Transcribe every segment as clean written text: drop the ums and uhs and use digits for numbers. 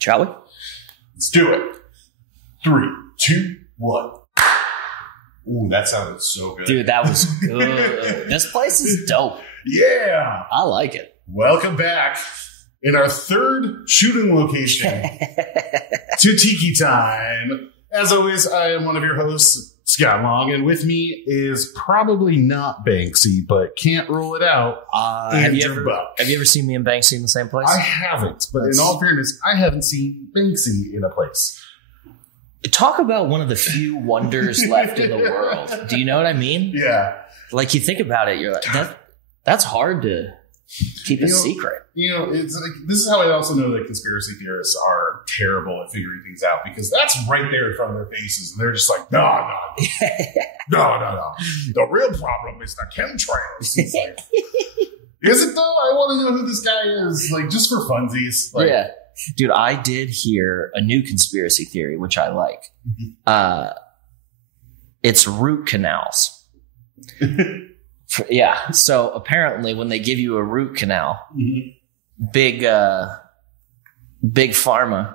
Shall we? Let's do it. 3, 2, 1. Ooh, that sounded so good. Dude, that was good. This place is dope. Yeah. I like it. Welcome back in our third shooting location to Tiki Time. As always, I am one of your hosts, Scott Long, and with me is probably not Banksy, but can't rule it out. Have you ever seen me and Banksy in the same place? I haven't, but in all fairness, I haven't seen Banksy in a place. Talk about one of the few wonders left in the world. Do you know what I mean? Yeah. Like, you think about it, you're like, that's hard to keep a secret. It's like, this is how I also know that conspiracy theorists are terrible at figuring things out, because that's right there in front of their faces, and they're just like, no. The real problem is the chemtrails. It's like, is it though? I want to know who this guy is, like, just for funsies. Like, yeah. Dude, I did hear a new conspiracy theory, which I like. It's root canals. Yeah. So apparently when they give you a root canal, big pharma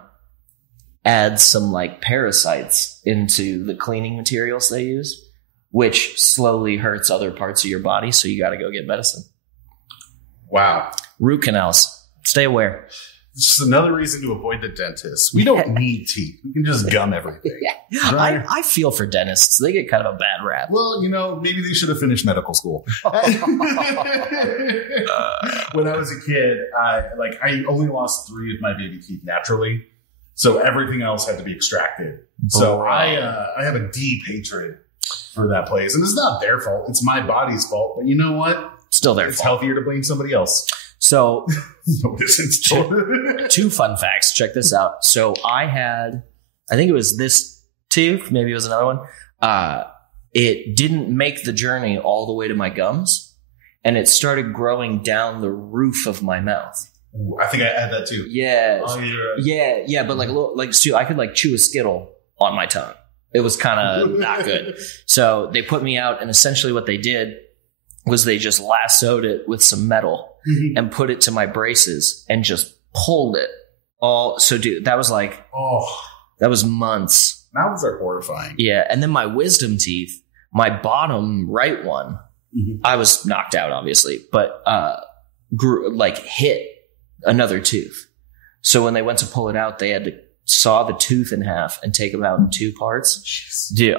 adds some like parasites into the cleaning materials they use, which slowly hurts other parts of your body. So you got to go get medicine. Wow. Root canals. Stay aware. It's just another reason to avoid the dentist. We don't need teeth. We can just gum everything. Yeah. I feel for dentists. They get kind of a bad rap. Well, maybe they should have finished medical school. When I was a kid, I only lost 3 of my baby teeth naturally. So everything else had to be extracted. So I have a deep hatred for that place. And it's not their fault. It's my body's fault. But you know what? Still their fault. It's healthier to blame somebody else. So, two fun facts. Check this out. So I think it was this tooth, maybe it was another one. It didn't make the journey all the way to my gums, and it started growing down the roof of my mouth. Ooh, I think I had that too. Yeah. Oh, you're right. Yeah. But like a little, I could like chew a Skittle on my tongue. It was kind of not good. So they put me out, and essentially what they did was they just lassoed it with some metal and put it to my braces and just pulled it all. So, dude, that was like, that was months. Mouths are horrifying. Yeah. And then my wisdom teeth, my bottom right one, I was knocked out, obviously, but hit another tooth. So when they went to pull it out, they had to saw the tooth in half and take them out in 2 parts. Jeez. Dude,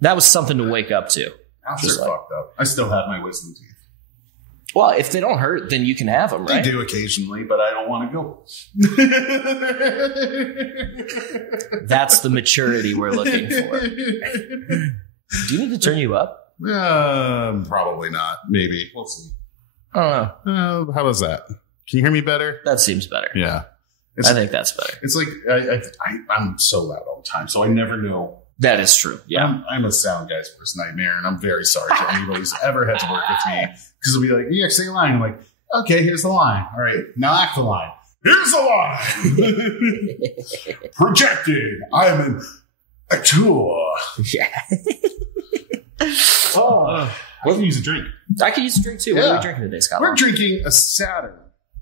that was something to wake up to. Mouths are fucked up. I still have my wisdom teeth. Well, if they don't hurt, then you can have them, right? They do occasionally, but I don't want to go. That's the maturity we're looking for. Do you need to turn you up? Probably not. Maybe. We'll see. I don't know. How was that? Can you hear me better? That seems better. Yeah. I think that's better. It's like I'm so loud all the time, so I never know. That is true. Yeah. I'm a sound guy's worst nightmare, and I'm very sorry to anybody who's ever had to work with me. Because it'll be like, yeah, say a line. I'm like, okay, here's the line. All right, now act the line. Here's the line. Projected. I'm an actor. Yeah. I can use a drink. I can use a drink too. Yeah. What are we drinking today, Scott? We're drinking a Saturn.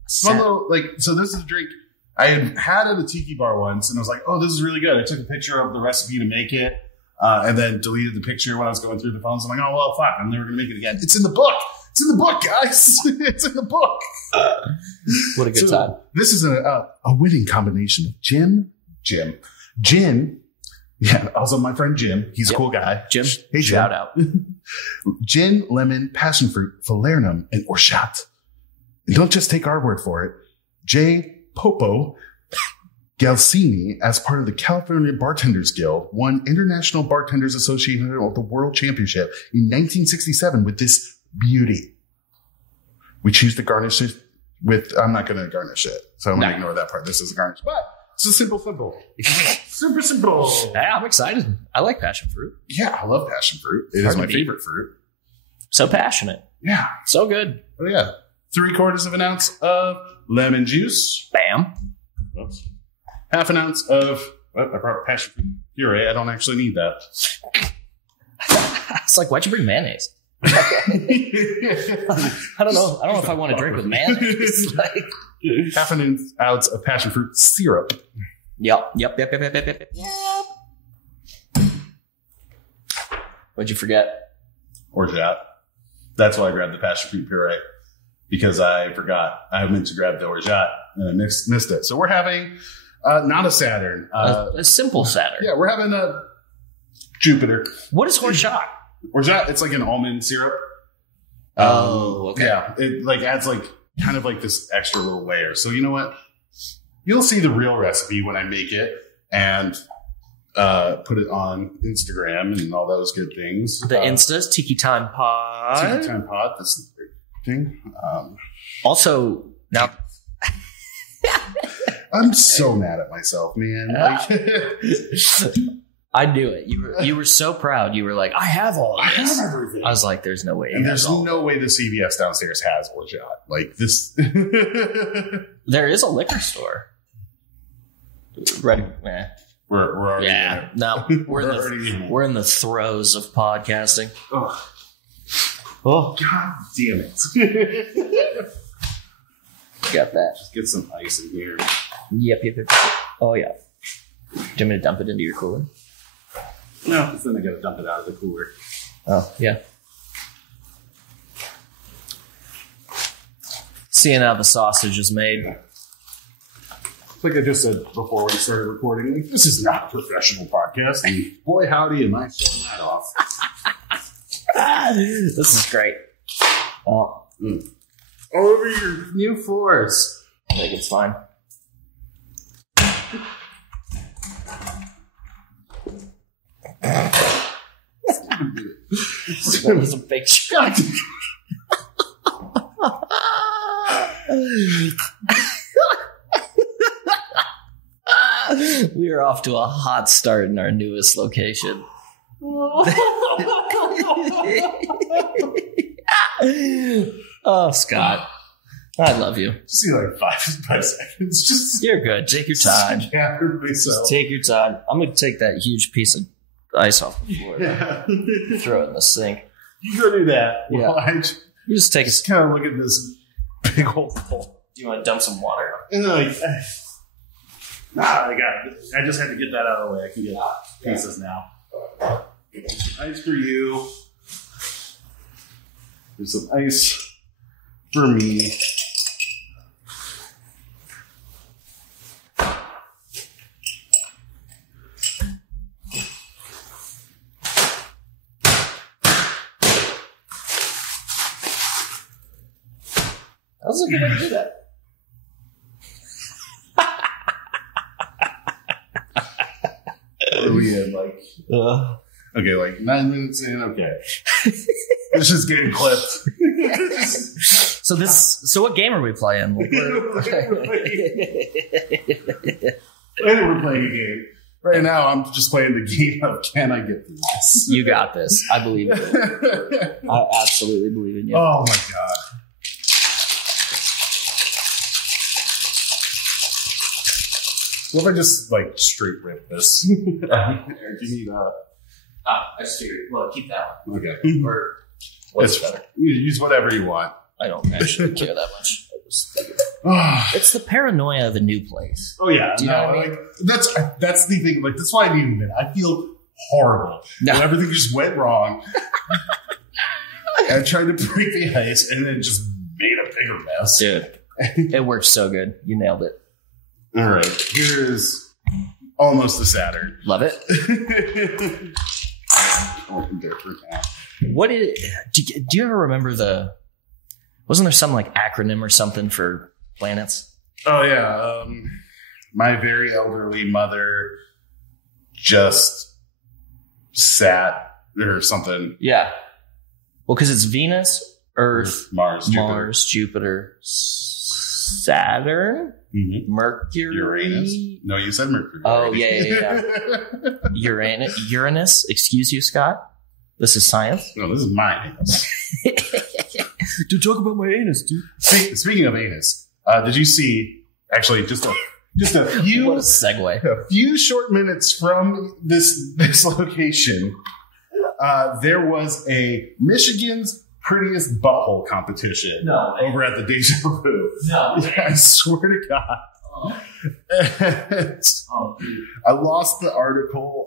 So this is a drink I had at a tiki bar once, and I was like, oh, this is really good. I took a picture of the recipe to make it, and then deleted the picture when I was going through the phones. I'm like, oh, well, fuck, I'm never going to make it again. It's in the book. It's in the book, guys. It's in the book. What a good time. This is a winning combination of gin. Yeah, also my friend Jim. He's a cool guy. Jim, hey, shout out. Gin, lemon, passionfruit, falernum, and orgeat. And don't just take our word for it. J. Popo Galsini, as part of the California Bartenders Guild, won International Bartenders Association of the World Championship in 1967 with this beauty. We choose to garnish it with, I'm not going to garnish it, so I'm going to ignore that part. This is a garnish, but it's a simple. Super simple. Yeah, I'm excited. I like passion fruit. Yeah, I love passion fruit. It is my favorite fruit. So passionate. Yeah. So good. Oh, yeah. 3/4 of an ounce of lemon juice. Bam. Oops. 1/2 ounce of, I brought passion fruit puree. I don't actually need that. It's like, why'd you bring mayonnaise? I don't know if I want to drink with mayonnaise. Like, half an ounce of passionfruit syrup. Yep. What'd you forget? Orgeat. That's why I grabbed the passionfruit puree, because I forgot. I meant to grab the orgeat and I missed it. So we're having not a Saturn. A simple Saturn. Yeah, we're having a Jupiter. What is Orgeat? Orgeat, it's like an almond syrup. Oh, okay. Yeah, it like adds like kind of like this extra little layer. So you know what? You'll see the real recipe when I make it and put it on Instagram and all those good things. The Instas, Tiki Time Pod. Tiki Time Pod, that's the great thing. Also, now... I'm so mad at myself, man. Like, I knew it. You were so proud. You were like, I have all I this. have everything. I was like, there's no way. And there's no way the CVS downstairs has Orgeat. Like this. There is a liquor store. Right. We're already in it. No, we're in the throes of podcasting. Oh, God damn it. Got that. Just get some ice in here. Yep. Oh, yeah. Do you want me to dump it into your cooler? No, because then I got to dump it out of the cooler. Oh, yeah. Seeing how the sausage is made. Like I just said before we started recording, like, this is not a professional podcast. And boy, howdy, am I showing that off. This is great. Oh. All over your new floors. I think it's fine. That was a big shot. We are off to a hot start in our newest location. Oh, Scott. I love you. Just see like 5 seconds. Just You're good. Take your time. Just Take your time. I'm going to take that huge piece of ice off the floor. Yeah. Throw it in the sink. You go do that. Yeah. Well, You just take a... just kind of look at this big old hole. Do you want to dump some water? And then like, I just had to get that out of the way. I can get pieces now. Ice for you. There's some ice for me. That was a good way to do that. What are we in? Like, okay, like 9 minutes in. Okay, it's just getting clipped. So what game are we playing? Like, We're playing a game. Right now, I'm just playing the game of can I get through this? You got this. I believe in you. I absolutely believe in you. Oh my god. What if I just like straight rip this? Or do you need I just figured, well, keep that one. okay. Or what's It's better? You use whatever you want. I don't actually care that much. Oh It's the paranoia of a new place. yeah, Do you know what I mean? like that's the thing. Like that's why I need to admit I feel horrible. No. When everything just went wrong. I tried to break the ice and it just made a bigger mess. Dude, it worked so good. You nailed it. All right, here's almost the Saturn. Love it. Open different now. What do you ever remember wasn't there some like acronym or something for planets? Oh yeah, my very elderly mother just sat or something. Yeah. Well, because it's Venus, Earth, Mars, Jupiter, Saturn, Mercury, Uranus. No, you said Mercury. Oh, yeah. Uranus. Excuse you, Scott. This is science. No, this is my anus. Dude, talk about my anus, dude. Speaking of anus, did you see? Actually, just a few. What a segue. A few short minutes from this location, there was a Michigan's Prettiest Butthole competition over at the Deja Vu. No. I swear to God. Oh. I lost the article,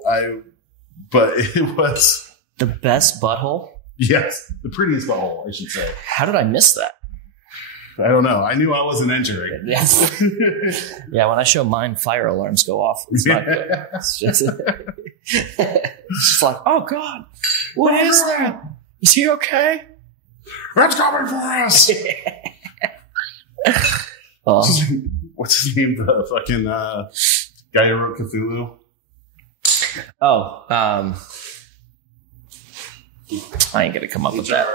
but it was... The best butthole? Yes, the prettiest butthole, I should say. How did I miss that? I don't know. I knew I wasn't entering. Yes. Yeah, when I show mine, fire alarms go off. It's not good. It's just like, oh, God, what is that? Is he okay? That's coming for us! What's his name? The fucking guy who wrote Cthulhu? I ain't going to come up with that.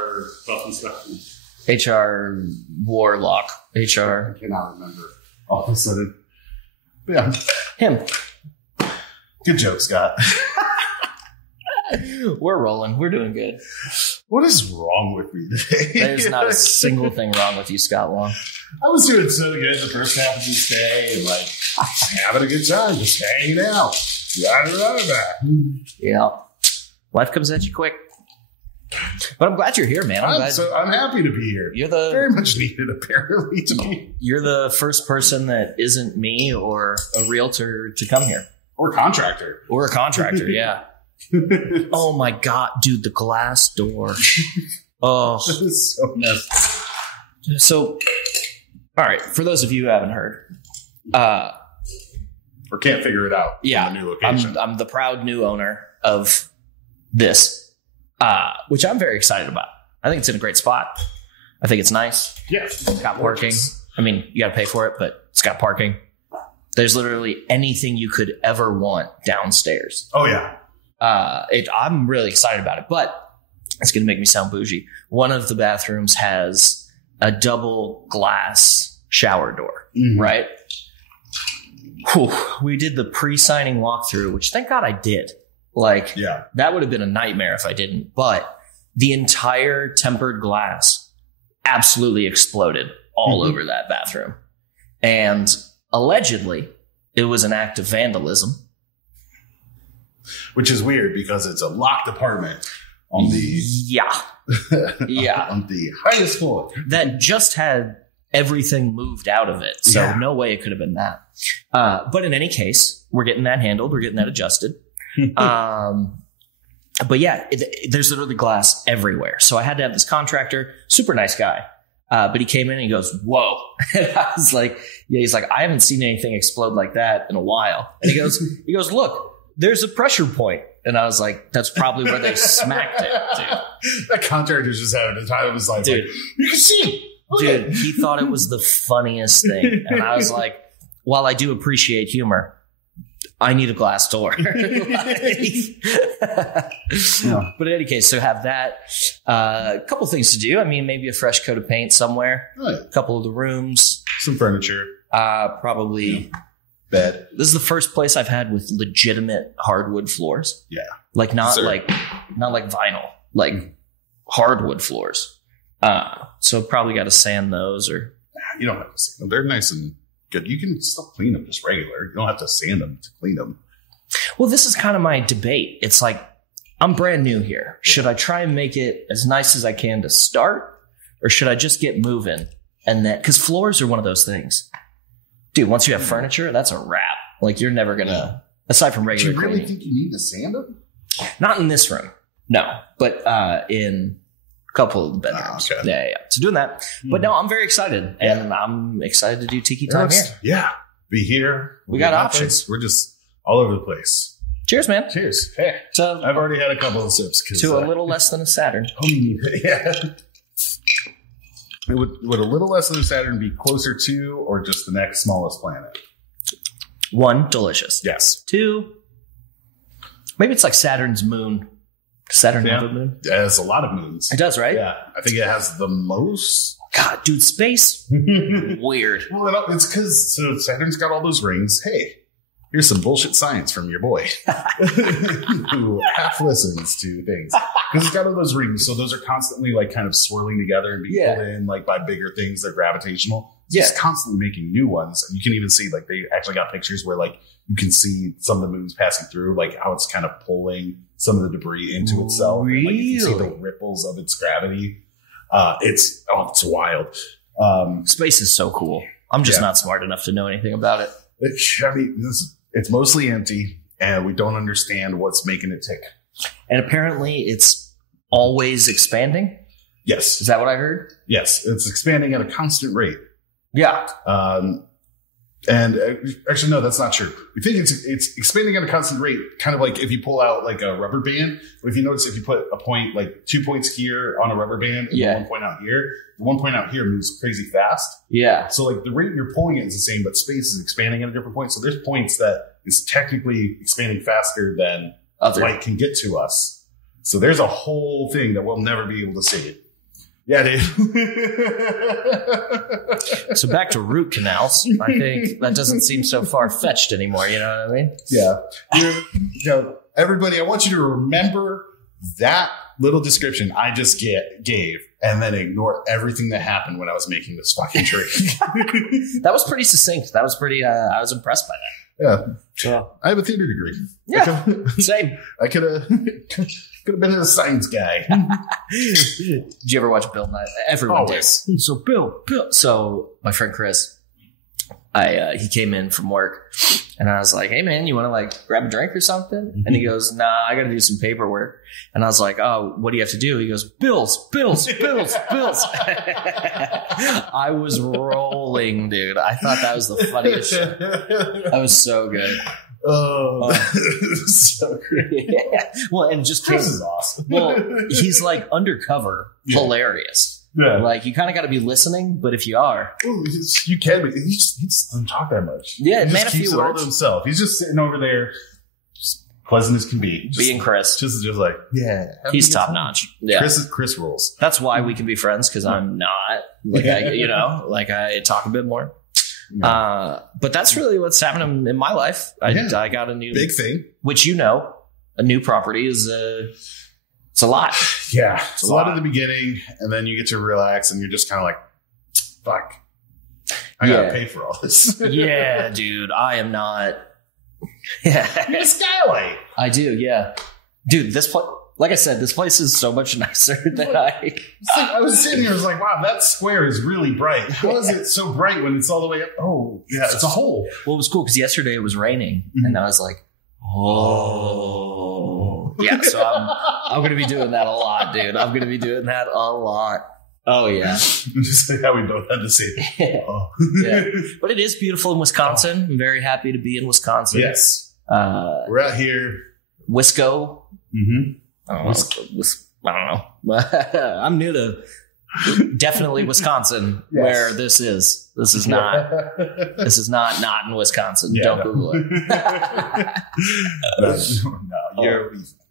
HR Warlock. HR. I cannot remember all of a sudden. But yeah. Him. Good joke, Scott. We're rolling. We're doing good. What is wrong with me today? There's not a single thing wrong with you, Scott Long. I was doing so good the first half of this day and like having a good time, just hanging out. Yeah. Life comes at you quick. But I'm glad you're here, man. I'm happy to be here. You're the very much needed, apparently, to be. You're the first person that isn't me or a realtor to come here. Or a contractor. Yeah. Oh my God, dude, the glass door. Oh, this is so messed. So, all right, for those of you who haven't heard, or can't figure it out. Yeah, in the new location. I'm the proud new owner of this, which I'm very excited about. I think it's in a great spot. I think it's nice. Yeah, it's got parking. I mean, you got to pay for it, but it's got parking. There's literally anything you could ever want downstairs. Oh yeah. I'm really excited about it, but it's going to make me sound bougie. One of the bathrooms has a double glass shower door, right? Whew. We did the pre-signing walkthrough, which thank God I did. That would have been a nightmare if I didn't. But the entire tempered glass absolutely exploded all over that bathroom. And allegedly, it was an act of vandalism. Which is weird because it's a locked apartment on the on the highest floor that just had everything moved out of it. So no way it could have been that. But in any case, we're getting that handled. We're getting that adjusted. But yeah, there's literally glass everywhere. So I had to have this contractor, super nice guy. But he came in and he goes, whoa. And I was like, he's like, I haven't seen anything explode like that in a while. And he goes, look, there's a pressure point. And I was like, that's probably where they smacked it, dude. That contractor's just having a time of his life. Dude, like, you can see it. Dude, he thought it was the funniest thing. And I was like, while I do appreciate humor, I need a glass door. But in any case, so have that. A couple things to do. I mean, maybe a fresh coat of paint somewhere. Right. A couple of the rooms. Some furniture. Probably... bed. This is the first place I've had with legitimate hardwood floors. Yeah. Like not like vinyl, like hardwood floors. So probably got to sand those or. You don't have to sand them. They're nice and good. You can still clean them just regular. You don't have to sand them to clean them. Well, this is kind of my debate. It's like, I'm brand new here. Should I try and make it as nice as I can to start? Or should I just get moving? And then, because floors are one of those things. Dude, once you have furniture, that's a wrap. Like, you're never going to, aside from regular cleaning. Do you really cleaning. think you need to sand them? Not in this room. No. But in a couple of the bedrooms. Okay. Yeah. So doing that. But no, I'm very excited. And I'm excited to do Tiki Time here. Yeah. Be here. We got options. We're just all over the place. Cheers, man. Cheers. Hey. So I've already had a couple of sips. To a little less than a Saturn. Yeah. Would a little less than a Saturn be closer to or just the next smallest planet? 1, delicious. Yes. 2, maybe it's like Saturn's moon. Does Saturn have a moon? It has a lot of moons. It does, right? Yeah. I think it has the most. God, dude, space? Weird. Well, it's because Saturn's got all those rings. Hey, here's some bullshit science from your boy who half listens to things. Because it's got all those rings. So those are constantly like kind of swirling together and being pulled in like by bigger things that are gravitational. just constantly making new ones. And you can even see, like, they actually got pictures where, like, you can see some of the moons passing through, like how it's kind of pulling some of the debris into itself. Really? And, like, you can see the ripples of its gravity. It's wild. Space is so cool. I'm just not smart enough to know anything about it. I mean, it's mostly empty, and we don't understand what's making it tick. And apparently it's always expanding. Yes. Is that what I heard? Yes. It's expanding at a constant rate. Yeah. And actually, no, that's not true. We think it's expanding at a constant rate, kind of like if you pull out like a rubber band. If you notice, if you put a point, like 2 points here on a rubber band and one point out here, the 1 point out here moves crazy fast. Yeah. So like the rate you're pulling it is the same, but space is expanding at a different point. So there's points that is technically expanding faster than light can get to us. So there's a whole thing that we'll never be able to see. Yeah, Dave. So back to root canals. I think that doesn't seem so far-fetched anymore. You know what I mean? Yeah. Everybody, I want you to remember that little description I just gave and then ignore everything that happened when I was making this fucking tree. That was pretty succinct. That was pretty, I was impressed by that. Yeah. I have a theater degree. Yeah. Same. I could have been a science guy. Did you ever watch Bill Nye? Everyone did. So Bill. So my friend Chris, he came in from work and I was like, hey man, you want to like grab a drink or something? Mm-hmm. And he goes, nah, I got to do some paperwork. And I was like, oh, what do you have to do? He goes, bills. I was rolling, dude. I thought that was the funniest shit. That was so good. Oh, so great. Yeah. Well, and just Chris is awesome. Well, he's like undercover, hilarious. Yeah. Like you kind of got to be listening, but if you are, you can. But he just doesn't talk that much. Yeah, he man, a few it all to himself. He's just sitting over there, just pleasant as can be. Being Chris, just like he's top notch. Yeah, Chris rules. That's why we can be friends because I'm not like I talk a bit more. Yeah. But that's really what's happening in my life. I got a new big thing, which a new property is it's a lot. Yeah, it's a lot in the beginning, and then you get to relax, and you're just kind of like, fuck, I gotta pay for all this. Yeah, dude, I am not. Yeah, you need a skylight. I do. Yeah, dude, this place. Like I said, this place is so much nicer than I was sitting here, I was like, wow, that square is really bright. How is it so bright when it's all the way up? Oh, yeah, it's a hole. Well, it was cool because yesterday it was raining, and I was like, oh. Yeah, so I'm going to be doing that a lot, dude. I'm going to be doing that a lot. Oh, yeah. Just like how we both had to say it. Oh. Yeah. But it is beautiful in Wisconsin. I'm very happy to be in Wisconsin. Yes. We're out here. Wisco. Mm-hmm. I don't know. I'm new to definitely Wisconsin, where this is. This is not in Wisconsin. Yeah, Don't Google it.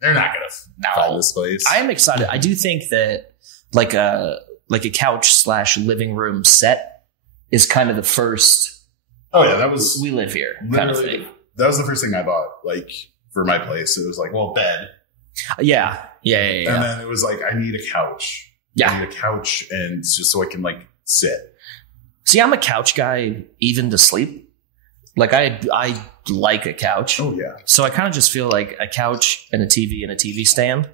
They're not going to find this place. I am excited. I do think that like a couch/living room set is kind of the first. Oh yeah, that was we live here kind of thing. That was the first thing I bought, like for my place. It was like, well, bed. Yeah. And then it was like, I need a couch. Yeah. I need a couch, and just so I can like sit. See, I'm a couch guy, even to sleep. Like I like a couch. Oh yeah. So I kind of just feel like a couch and a TV stand.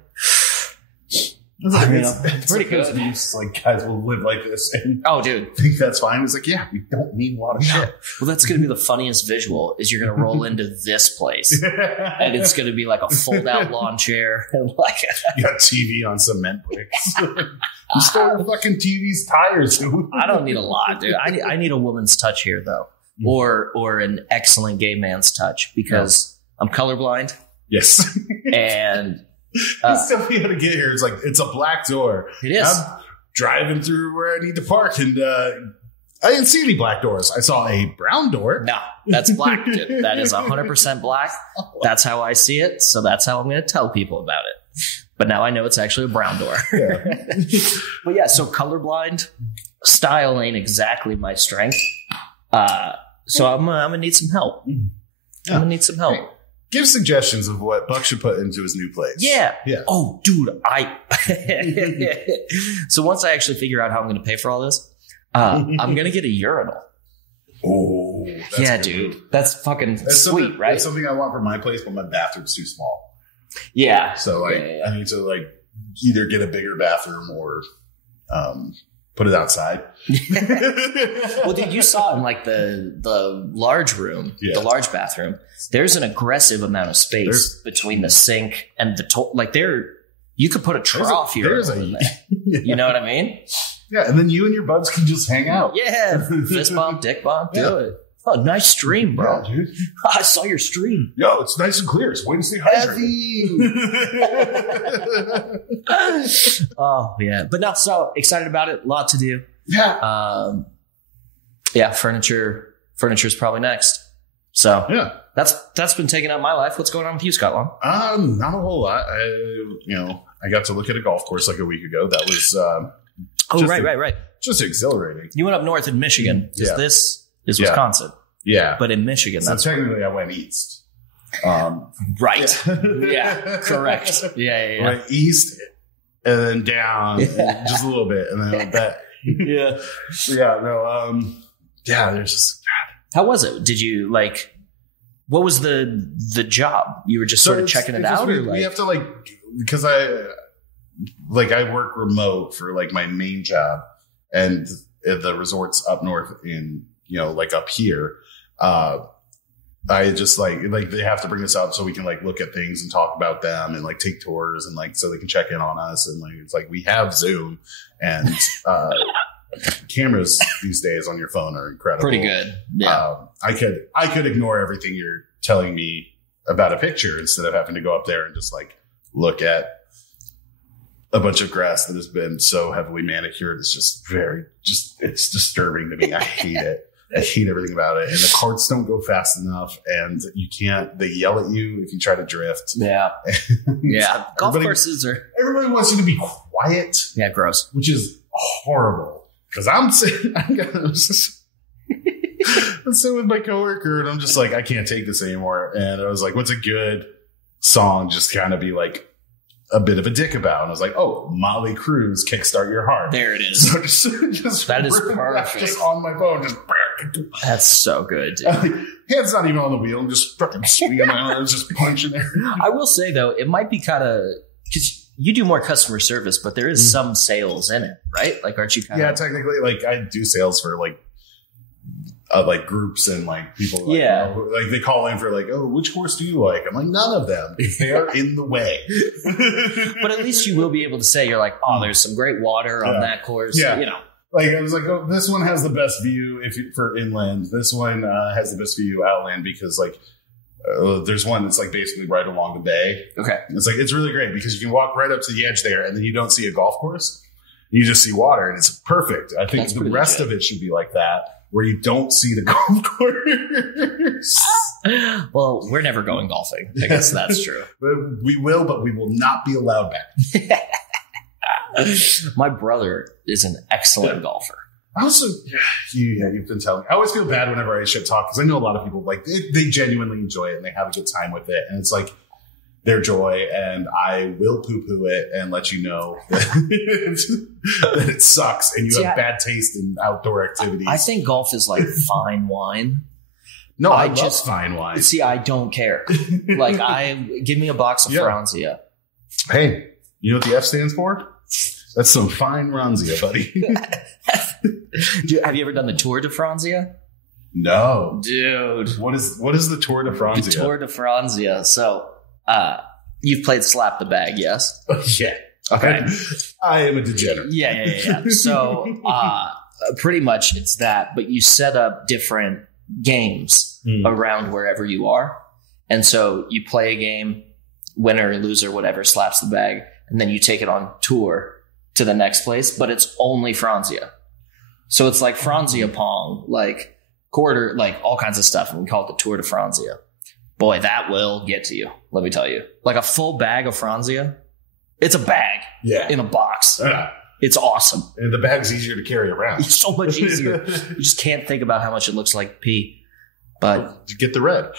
It's pretty good. Like guys will live like this and dude, think that's fine. It's like, yeah, we don't need a lot of shit. Well, that's going to be the funniest visual is you're going to roll into this place and it's going to be like a fold out lawn chair and like you got TV on cement bricks. You stole your fucking TV's tires. I don't need a lot, dude. I need a woman's touch here though, or an excellent gay man's touch because I'm colorblind. Yes, and. Still be able to get here. It's like it's a black door. It is. I'm driving through where I need to park, and I didn't see any black doors. I saw a brown door. No, that's black. Dude. That is 100% black. That's how I see it. So that's how I'm going to tell people about it. But now I know it's actually a brown door. Yeah. But yeah, so colorblind style ain't exactly my strength. So I'm gonna need some help. I'm gonna need some help. Hey. Give suggestions of what Buck should put into his new place. Yeah. Oh, dude, so once I actually figure out how I'm going to pay for all this, I'm going to get a urinal. Oh, yeah, dude. That's fucking sweet, right? That's something I want for my place, but my bathroom's too small. Yeah. So I need to like either get a bigger bathroom or put it outside. Well, dude, you saw in like the large room, the large bathroom, there's an aggressive amount of space between the sink and the you could put a trough here. In there. You know what I mean? Yeah, and then you and your buds can just hang out. Yeah, fist bump, dick bump, do it. Oh, nice stream, bro. Yeah, dude. I saw your stream. Yo, it's nice and clear. It's Wednesday hydrated. Oh, yeah. But not so excited about it. A lot to do. Yeah. Furniture is probably next. So yeah, that's been taking up my life. What's going on with you, Scott Long? Not a whole lot. I got to look at a golf course like a week ago. That was right. Just exhilarating. You went up north in Michigan. Yeah. This is Wisconsin. Yeah. But in Michigan, so technically I went east. Right. Yeah. Correct. Yeah. Went east and then down and just a little bit and then I went back. Yeah. There's just God. How was it? Did you what was the job? You were just sort of checking it out? We have to because I work remote for my main job and the resorts up north in, up here. I just they have to bring us up so we can look at things and talk about them and take tours and so they can check in on us. And it's we have Zoom and, cameras these days on your phone are incredible. Pretty good. Yeah. I could ignore everything you're telling me about a picture instead of having to go up there and just look at a bunch of grass that has been so heavily manicured. It's just it's disturbing to me. I hate it. I hate everything about it. And the carts don't go fast enough and they yell at you if you try to drift. Yeah. Yeah. Golf courses everybody wants you to be quiet. Yeah. Gross. Which is horrible. Cause I'm sitting with my coworker and I'm just I can't take this anymore. And I was what's a good song? Just kind of be a bit of a dick about. And I was oh, Molly Cruz, Kickstart Your Heart. There it is. So just that is perfect. Just on my phone, just that's so good, dude. Hands not even on the wheel. I'm just fucking swinging my arms, just punching there. I will say though, it might be kind of because you do more customer service, but there is some sales in it, right? Aren't you kind of? Yeah, technically, I do sales for groups and people. They call in for oh, which course do you like? I'm none of them. They are in the way. But at least you will be able to say you're oh, there's some great water on that course. Yeah. I was oh, this one has the best view for inland. This one has the best view outland because there's one that's basically right along the bay. Okay. It's it's really great because you can walk right up to the edge there and then you don't see a golf course. You just see water and it's perfect. I think the rest of it should be like that where you don't see the golf course. Well, we're never going golfing. I guess that's true. We will, but we will not be allowed back. My brother is an excellent golfer. I also, you've been telling me. I always feel bad whenever I shit talk because I know a lot of people they genuinely enjoy it and they have a good time with it, and it's their joy. And I will poo-poo it and let you know that it sucks and you have bad taste in outdoor activities. I think golf is fine wine. No, I love fine wine. See, I don't care. Give me a box of Franzia. Hey, you know what the F stands for? That's some fine Franzia, buddy. Have you ever done the Tour de Franzia? No. Dude. What is the Tour de Franzia? The Tour de Franzia. So, you've played Slap the Bag, yes? Yeah. Okay. I am a degenerate. Yeah. So, pretty much it's that, but you set up different games around wherever you are. And so you play a game, winner, loser, whatever, slaps the bag, and then you take it on tour to the next place, but it's only Franzia. So it's Franzia Pong, quarter, all kinds of stuff. And we call it the Tour de Franzia. Boy, that will get to you. Let me tell you, a full bag of Franzia. It's a bag in a box. It's awesome. And the bag's easier to carry around. It's so much easier. You just can't think about how much it looks like pee. But you get the red.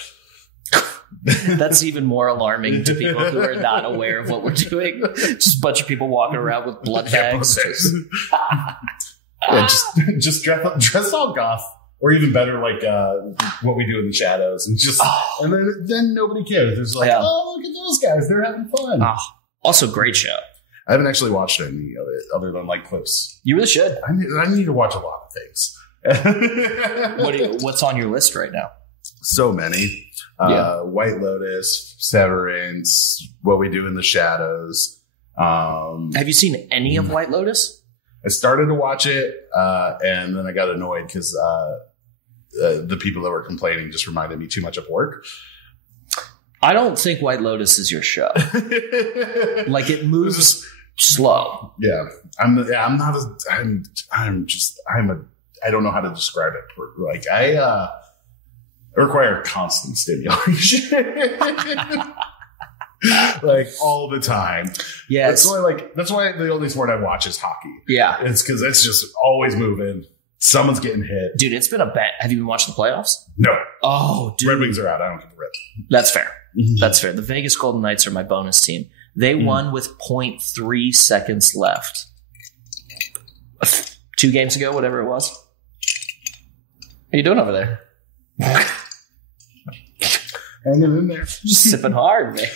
That's even more alarming to people who are not aware of what we're doing. Just a bunch of people walking around with blood bags. Yeah, just dress all goth, or even better, like what we do in the shadows, and and then nobody cares. There's like, oh, look at those guys, they're having fun. Also, great show. I haven't actually watched any of it other than like clips. You really should. I need to watch a lot of things. What's on your list right now? So many. White Lotus, Severance, What We Do in the Shadows. Have you seen any of White Lotus? I started to watch it, and then I got annoyed because the people that were complaining just reminded me too much of work. I don't think White Lotus is your show. Like, it moves slow. Yeah, I don't know how to describe it. Like, I require constant stimulation. Like, all the time. Yeah. That's why the only sport I watch is hockey. Yeah. It's because it's just always moving. Someone's getting hit. Dude, it's been a bet. Have you been watching the playoffs? No. Oh, dude. Red Wings are out. I don't give a rip. That's fair. That's fair. The Vegas Golden Knights are my bonus team. They won with 0.3 seconds left. 2 games ago, whatever it was. How you doing over there? Hanging in there. Just sipping hard, man.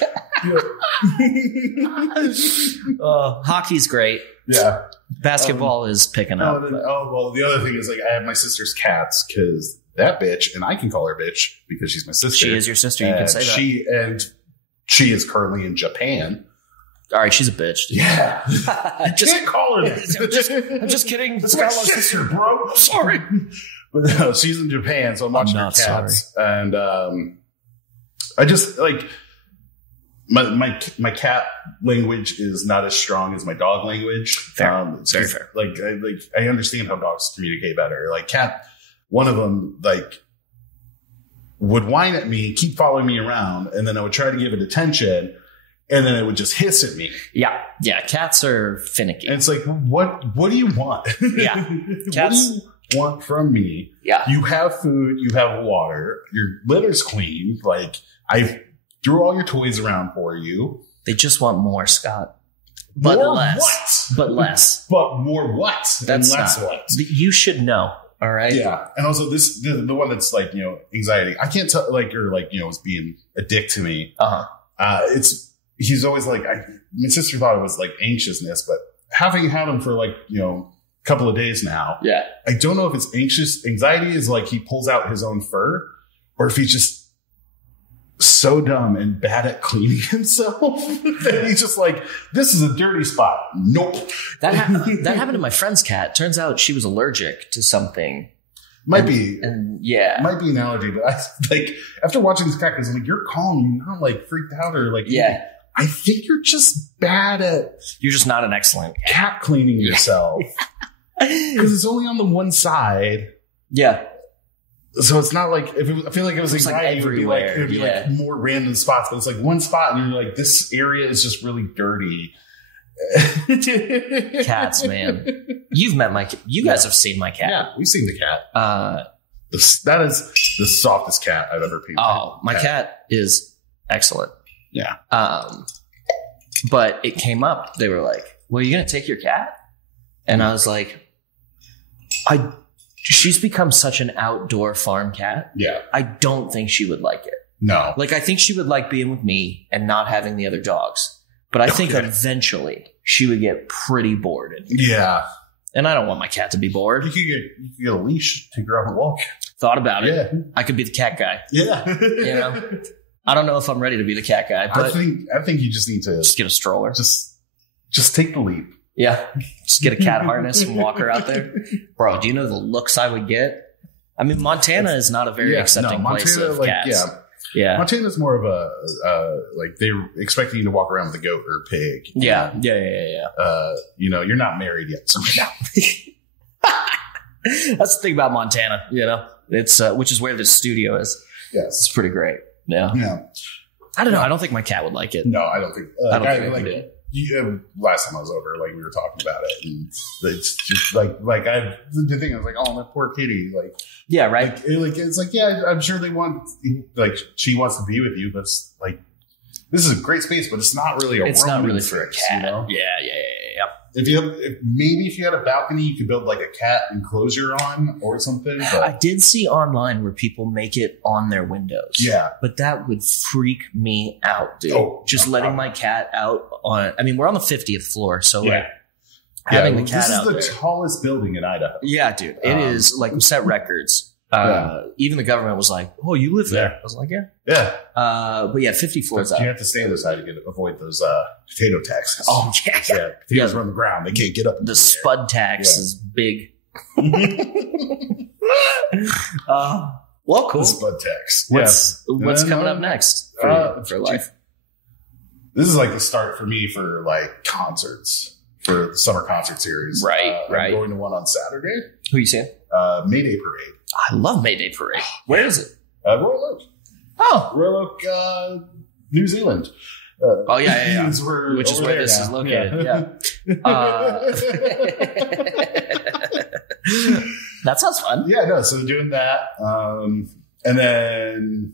Hockey's great. Yeah. Basketball is picking up. Well, the other thing is, like, I have my sister's cats because that bitch, and I can call her bitch because she's my sister. She is your sister. You can say that. She is currently in Japan. All right, she's a bitch. Dude. Yeah. Can't call her that. I'm just kidding. That's my sister, bro. Sorry. But no, she's in Japan, so I'm watching her cats. Sorry. And I just, like, my cat language is not as strong as my dog language. Fair. Very fair. I understand how dogs communicate better. Like, one of them, like, would whine at me, keep following me around, and then I would try to give it attention, and then it would just hiss at me. Yeah. Yeah. Cats are finicky. And it's like, what do you want? Yeah. Cats. What do you want from me? Yeah. You have food, you have water, your litter's clean. Like, I threw all your toys around for you. They just want more, Scott. But more less. What? But less. But more what? That's and less not, what? You should know. All right. Yeah. And also the one that's like, anxiety. I can't tell, like, you're like, is being a dick to me. He's always like, my sister thought it was like anxiousness, but having had him for like, a couple of days now. Yeah. I don't know if it's anxiety is like he pulls out his own fur, or if he's just so dumb and bad at cleaning himself that he's just like, this is a dirty spot. Nope. That happened to my friend's cat. Turns out she was allergic to something. Might be an allergy, but after watching this cat, because I'm like, you're calm, you're not like freaked out or like, I think you're just bad at. You're just not an excellent cat cleaning yourself because it's only on the one side. Yeah. So it's not like, I feel like it was anxiety, like everywhere. It would be like more random spots, but it's like one spot and you're like, this area is just really dirty. Cats, man. You've met my cat. You guys have seen my cat. Yeah, we've seen the cat. That is the softest cat I've ever painted. Oh, my cat is excellent. Yeah. But it came up. They were like, well, are you going to take your cat? And I was like, she's become such an outdoor farm cat. Yeah. I don't think she would like it. No. Like, I think she would like being with me and not having the other dogs. But I think eventually she would get pretty bored. Yeah. And I don't want my cat to be bored. You could get a leash, take her out and walk. Thought about it. Yeah. I could be the cat guy. Yeah. I don't know if I'm ready to be the cat guy, but I think you just need to just get a stroller. Just take the leap. Yeah. Just get a cat harness and walk her out there. Bro, do you know the looks I would get? I mean, Montana is not a very accepting place of cats. Yeah. Montana's more of a they're expecting you to walk around with a goat or a pig. Yeah. You're not married yet, so that's the thing about Montana. It's which is where this studio is. Yes, it's pretty great. Yeah. I don't know. I don't think my cat would like it. No, I don't think. I don't think I would. Last time I was over, like, we were talking about it, and it's just the thing. I was like, oh, my poor kitty. Like, yeah, right. It's like, yeah, I'm sure they want, like, she wants to be with you, but it's like, this is a great space, but it's not really a. It's not really for a cat. Yeah. If you had a balcony, you could build like a cat enclosure on or something. But I did see online where people make it on their windows. Yeah. But that would freak me out, dude. Just letting my cat out on, I mean, we're on the 50th floor. So like having the cat out there. This is the tallest building in Idaho. Yeah, dude. It is like we set records. Even the government was like, "Oh, you live there?" I was like, "Yeah, yeah." But yeah, 50 floors up. You have to stay on the side to avoid those potato taxes. Oh yeah. Potatoes are on the ground; they can't get up. The spud tax is big. Well, cool. The spud tax. What's coming up next for life? This is like the start for me for like concerts for the summer concert series. Right. I'm going to one on Saturday. Who are you seeing? Mayday Parade. I love Mayday Parade. Where is it? Royal Oak. Oh. Royal Oak, New Zealand. Yeah. Which is where this is located. Yeah. That sounds fun. Yeah, no. So doing that. And then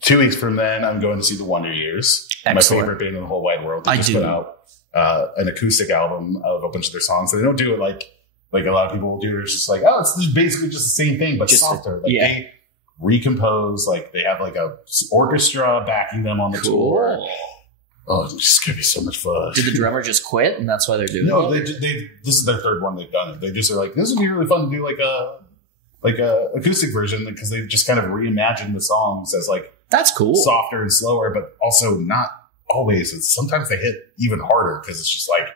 2 weeks from then, I'm going to see the Wonder Years. Excellent. My favorite band in the whole wide world. They just put out an acoustic album of a bunch of their songs. And they don't do it like a lot of people will do. It's just like, oh, it's basically just the same thing, but just softer. They recompose. Like they have like a orchestra backing them on the tour. Oh, it's just gonna be so much fun. Did the drummer just quit, and that's why they're doing it? No, this is their third one they've done. They just are like, this would be really fun to do like a acoustic version because they've just kind of reimagined the songs as like that's cool, softer and slower, but also not always. Sometimes they hit even harder because it's just like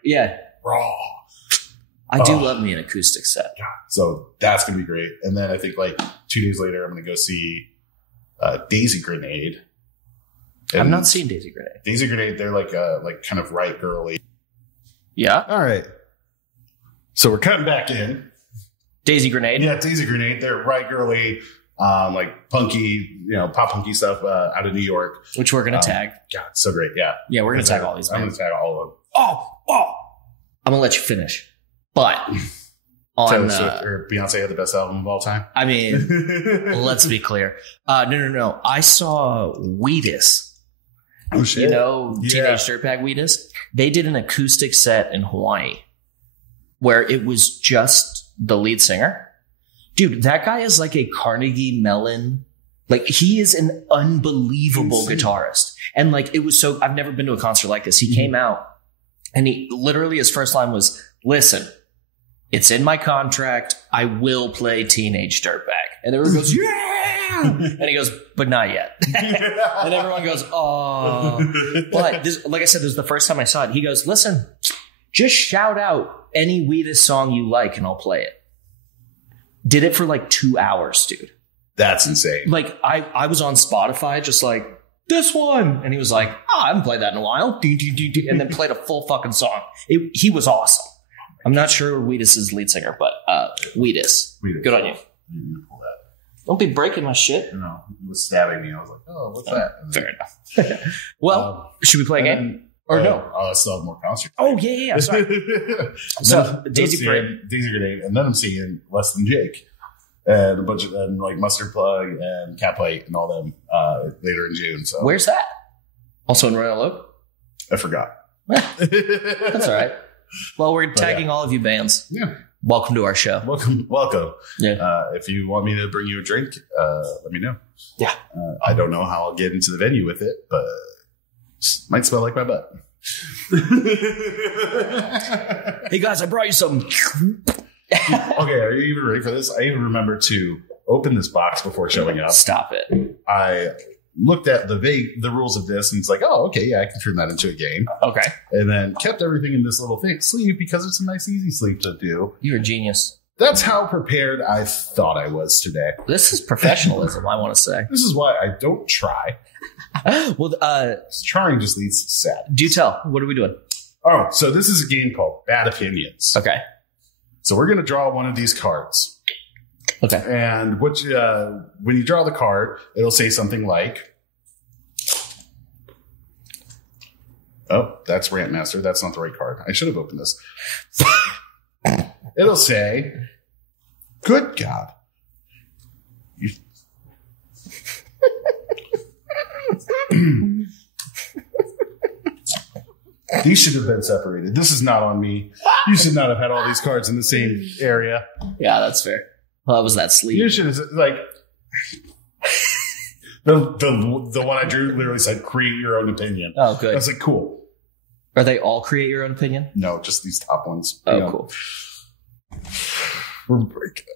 raw. I do love me an acoustic set. So that's going to be great. And then I think like 2 days later, I'm going to go see Daisy Grenade. And I've not seen Daisy Grenade. Daisy Grenade, they're like kind of right girly. Yeah. All right. So we're cutting back in. Daisy Grenade. Yeah, Daisy Grenade. They're right girly, like punky, pop punky stuff out of New York. Which we're going to tag. God, so great. Yeah. Yeah, we're going to tag all these. I'm going to tag all of them. Oh. I'm going to let you finish. But Taylor Swift or Beyonce had the best album of all time. I mean, let's be clear. No. I saw Wheatus. Oh shit! Teenage Dirtbag Wheatus. They did an acoustic set in Hawaii where it was just the lead singer. Dude, that guy is like a Carnegie Mellon. Like he is an unbelievable guitarist. And like it was so. I've never been to a concert like this. He came out and he literally his first line was, "Listen. It's in my contract. I will play Teenage Dirtbag." And everyone goes, "Yeah!" And he goes, "But not yet." And everyone goes, "Oh." But this, like I said, this is the first time I saw it. He goes, "Listen, just shout out any Wheatus song you like and I'll play it." Did it for like 2 hours, dude. That's insane. Like I was on Spotify just like, this one. And he was like, "Oh, I haven't played that in a while." And then played a full fucking song. He was awesome. I'm not sure Wheatus' lead singer, but Wheatus. Good on you. You pull that. Don't be breaking my shit. No, he was stabbing me. I was like, oh, what's that? Fair enough. Well, should we play a game? Or no? I still have more concerts. Oh, yeah. Sorry. So, Daisy Grenade, and then I'm seeing Less Than Jake. And a bunch of them, like Mustard Plug and Catplate and all them later in June. So where's that? Also in Royal Oak? I forgot. That's all right. Well, we're tagging all of you bands. Yeah. Welcome to our show. Welcome. Yeah. If you want me to bring you a drink, let me know. Yeah. I don't know how I'll get into the venue with it, but it might smell like my butt. Hey guys, I brought you some. Okay, are you even ready for this? I even remember to open this box before showing up. Stop it. I looked at the rules of this and it's like, oh, okay, yeah, I can turn that into a game. Okay. And then kept everything in this little sleeve because it's a nice, easy sleeve to do. You're a genius. That's how prepared I thought I was today. This is professionalism, I want to say. This is why I don't try. Well, trying just leads to sad. Do tell. What are we doing? Oh, so this is a game called Bad Opinions. Okay. So we're going to draw one of these cards. Okay. And when you draw the card, it'll say something like, oh, that's Rant Master. That's not the right card. I should have opened this. It'll say, good God. These should have been separated. This is not on me. You should not have had all these cards in the same area. Yeah, that's fair. Well, that was that sleeve. You should have, like, the one I drew literally said, create your own opinion. Oh, good. I was like, cool. Are they all create your own opinion? No, just these top ones. Oh, cool.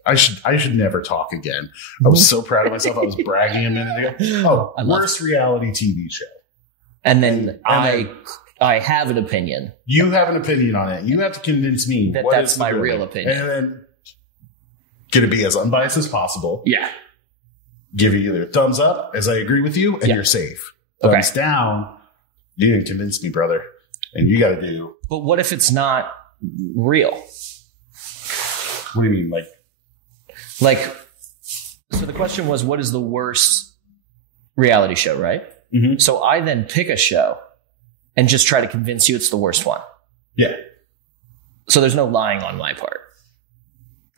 I should never talk again. I was so proud of myself. I was bragging a minute ago. Oh, worst reality TV show. And then I have an opinion. You have an opinion on it. You have to convince me that that's my real opinion. And then going to be as unbiased as possible. Yeah. Give you either a thumbs up as I agree with you and you're safe. Thumbs down. You didn't convince me, brother. And you got to do. But what if it's not real? What do you mean? So the question was, what is the worst reality show, right? Mm-hmm. So I then pick a show and just try to convince you it's the worst one. Yeah. So there's no lying on my part.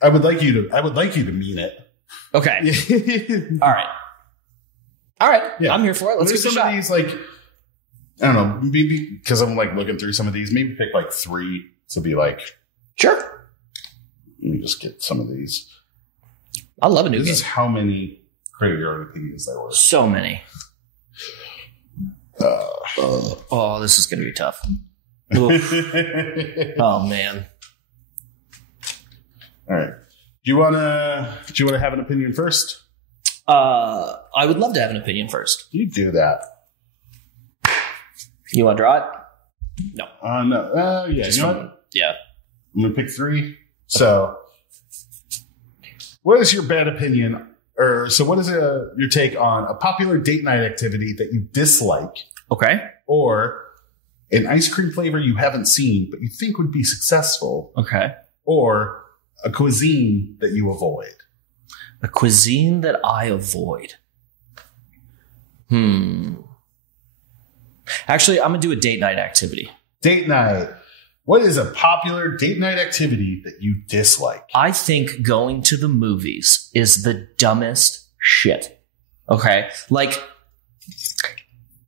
I would like you to mean it. Okay. All right. Yeah. I'm here for it. Let's get some of these, like, I don't know, maybe because I'm like looking through some of these, maybe pick like 3 to be like, sure. Let me just get some of these. I love a new game. This is how many create your own opinions there were. So many. Oh, this is going to be tough. Oh man. All right. Do you want to have an opinion first? I would love to have an opinion first. You do that. You want to draw it? No. No. Yeah. Just you know what? Yeah. I'm going to pick 3. So, what is your bad opinion, what is your take on a popular date night activity that you dislike? Okay. Or an ice cream flavor you haven't seen, but you think would be successful? Okay. Or a cuisine that you avoid? A cuisine that I avoid. Actually, I'm going to do a date night activity. Date night. What is a popular date night activity that you dislike? I think going to the movies is the dumbest shit. Okay? Like,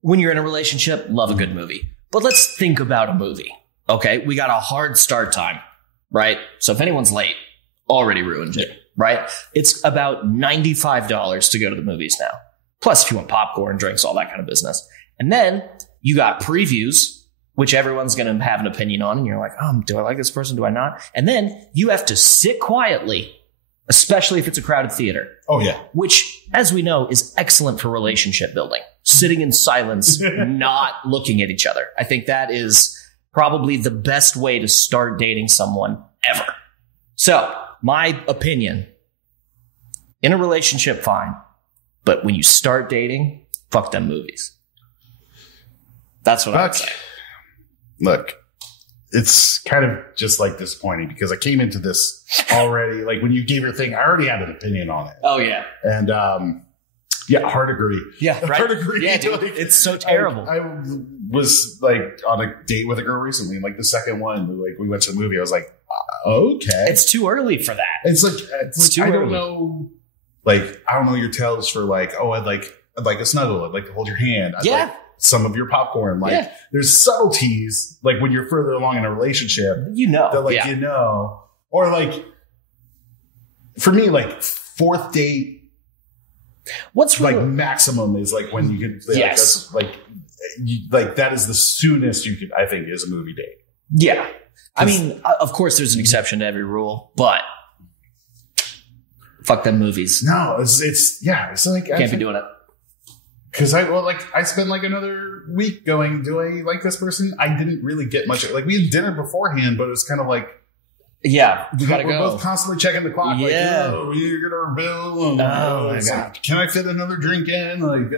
when you're in a relationship, love a good movie. But let's think about a movie. Okay? We got a hard start time, right? So if anyone's late, already ruined it, right? It's about $95 to go to the movies now. Plus, if you want popcorn, drinks, all that kind of business. And then you got previews, which everyone's going to have an opinion on. And you're like, do I like this person? Do I not? And then you have to sit quietly, especially if it's a crowded theater. Oh, yeah. Which, as we know, is excellent for relationship building. Sitting in silence, not looking at each other. I think that is probably the best way to start dating someone ever. So, my opinion, in a relationship, fine. But when you start dating, fuck them movies. That's what I would say. Look, it's kind of just like disappointing because I came into this already. Like when you gave your thing, I already had an opinion on it. Oh, yeah. And hard agree. Yeah, right. Hard agree. Yeah, dude, it's so terrible. I was like on a date with a girl recently, and like the second one, like we went to the movie. I was like, okay, it's too early for that. It's too early. I don't know. Like I don't know your tells for like, I'd like a snuggle. I'd like to hold your hand. I'd like some of your popcorn. Like there's subtleties like when you're further along in a relationship, that or like for me, like 4th date. What's like maximum is like when you could that is the soonest you could, I think, is a movie date. Yeah. I mean, of course there's an exception to every rule, but fuck them movies. No, it's like can't be doing it. Because I spent like another week going, do I like this person? I didn't really get much. Like we had dinner beforehand, but it was kind of like, yeah, we gotta we're go. both constantly checking the clock. Yeah, like, you get our bill. And, my God. Can I fit another drink in? Like,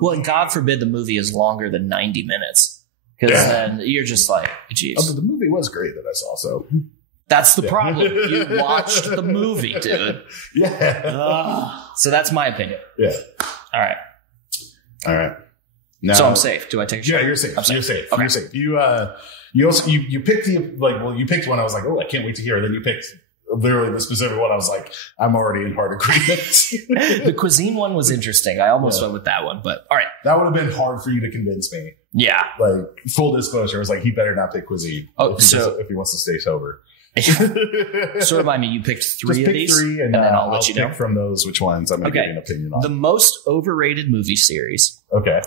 well, and God forbid the movie is longer than 90 minutes, because then you're just like, geez. Oh, but the movie was great that I saw. So that's the problem. You watched the movie, dude. Yeah. So that's my opinion. Yeah. All right. Now, so I'm safe. Do I take a shot? Yeah, you're safe. You're safe. Okay. You're safe. You also picked you picked one. I was like, oh, I can't wait to hear. And then you picked literally the specific one, I was like, I'm already in hard agreement. The cuisine one was interesting. I almost went with that one, but all right. That would have been hard for you to convince me. Yeah. Like, full disclosure, I was like, he better not pick cuisine if he wants to stay sober. So remind me, you picked three of these? Three, and then I'll let you know. Pick from those which ones I'm going to give you an opinion on. The most overrated movie series. Okay.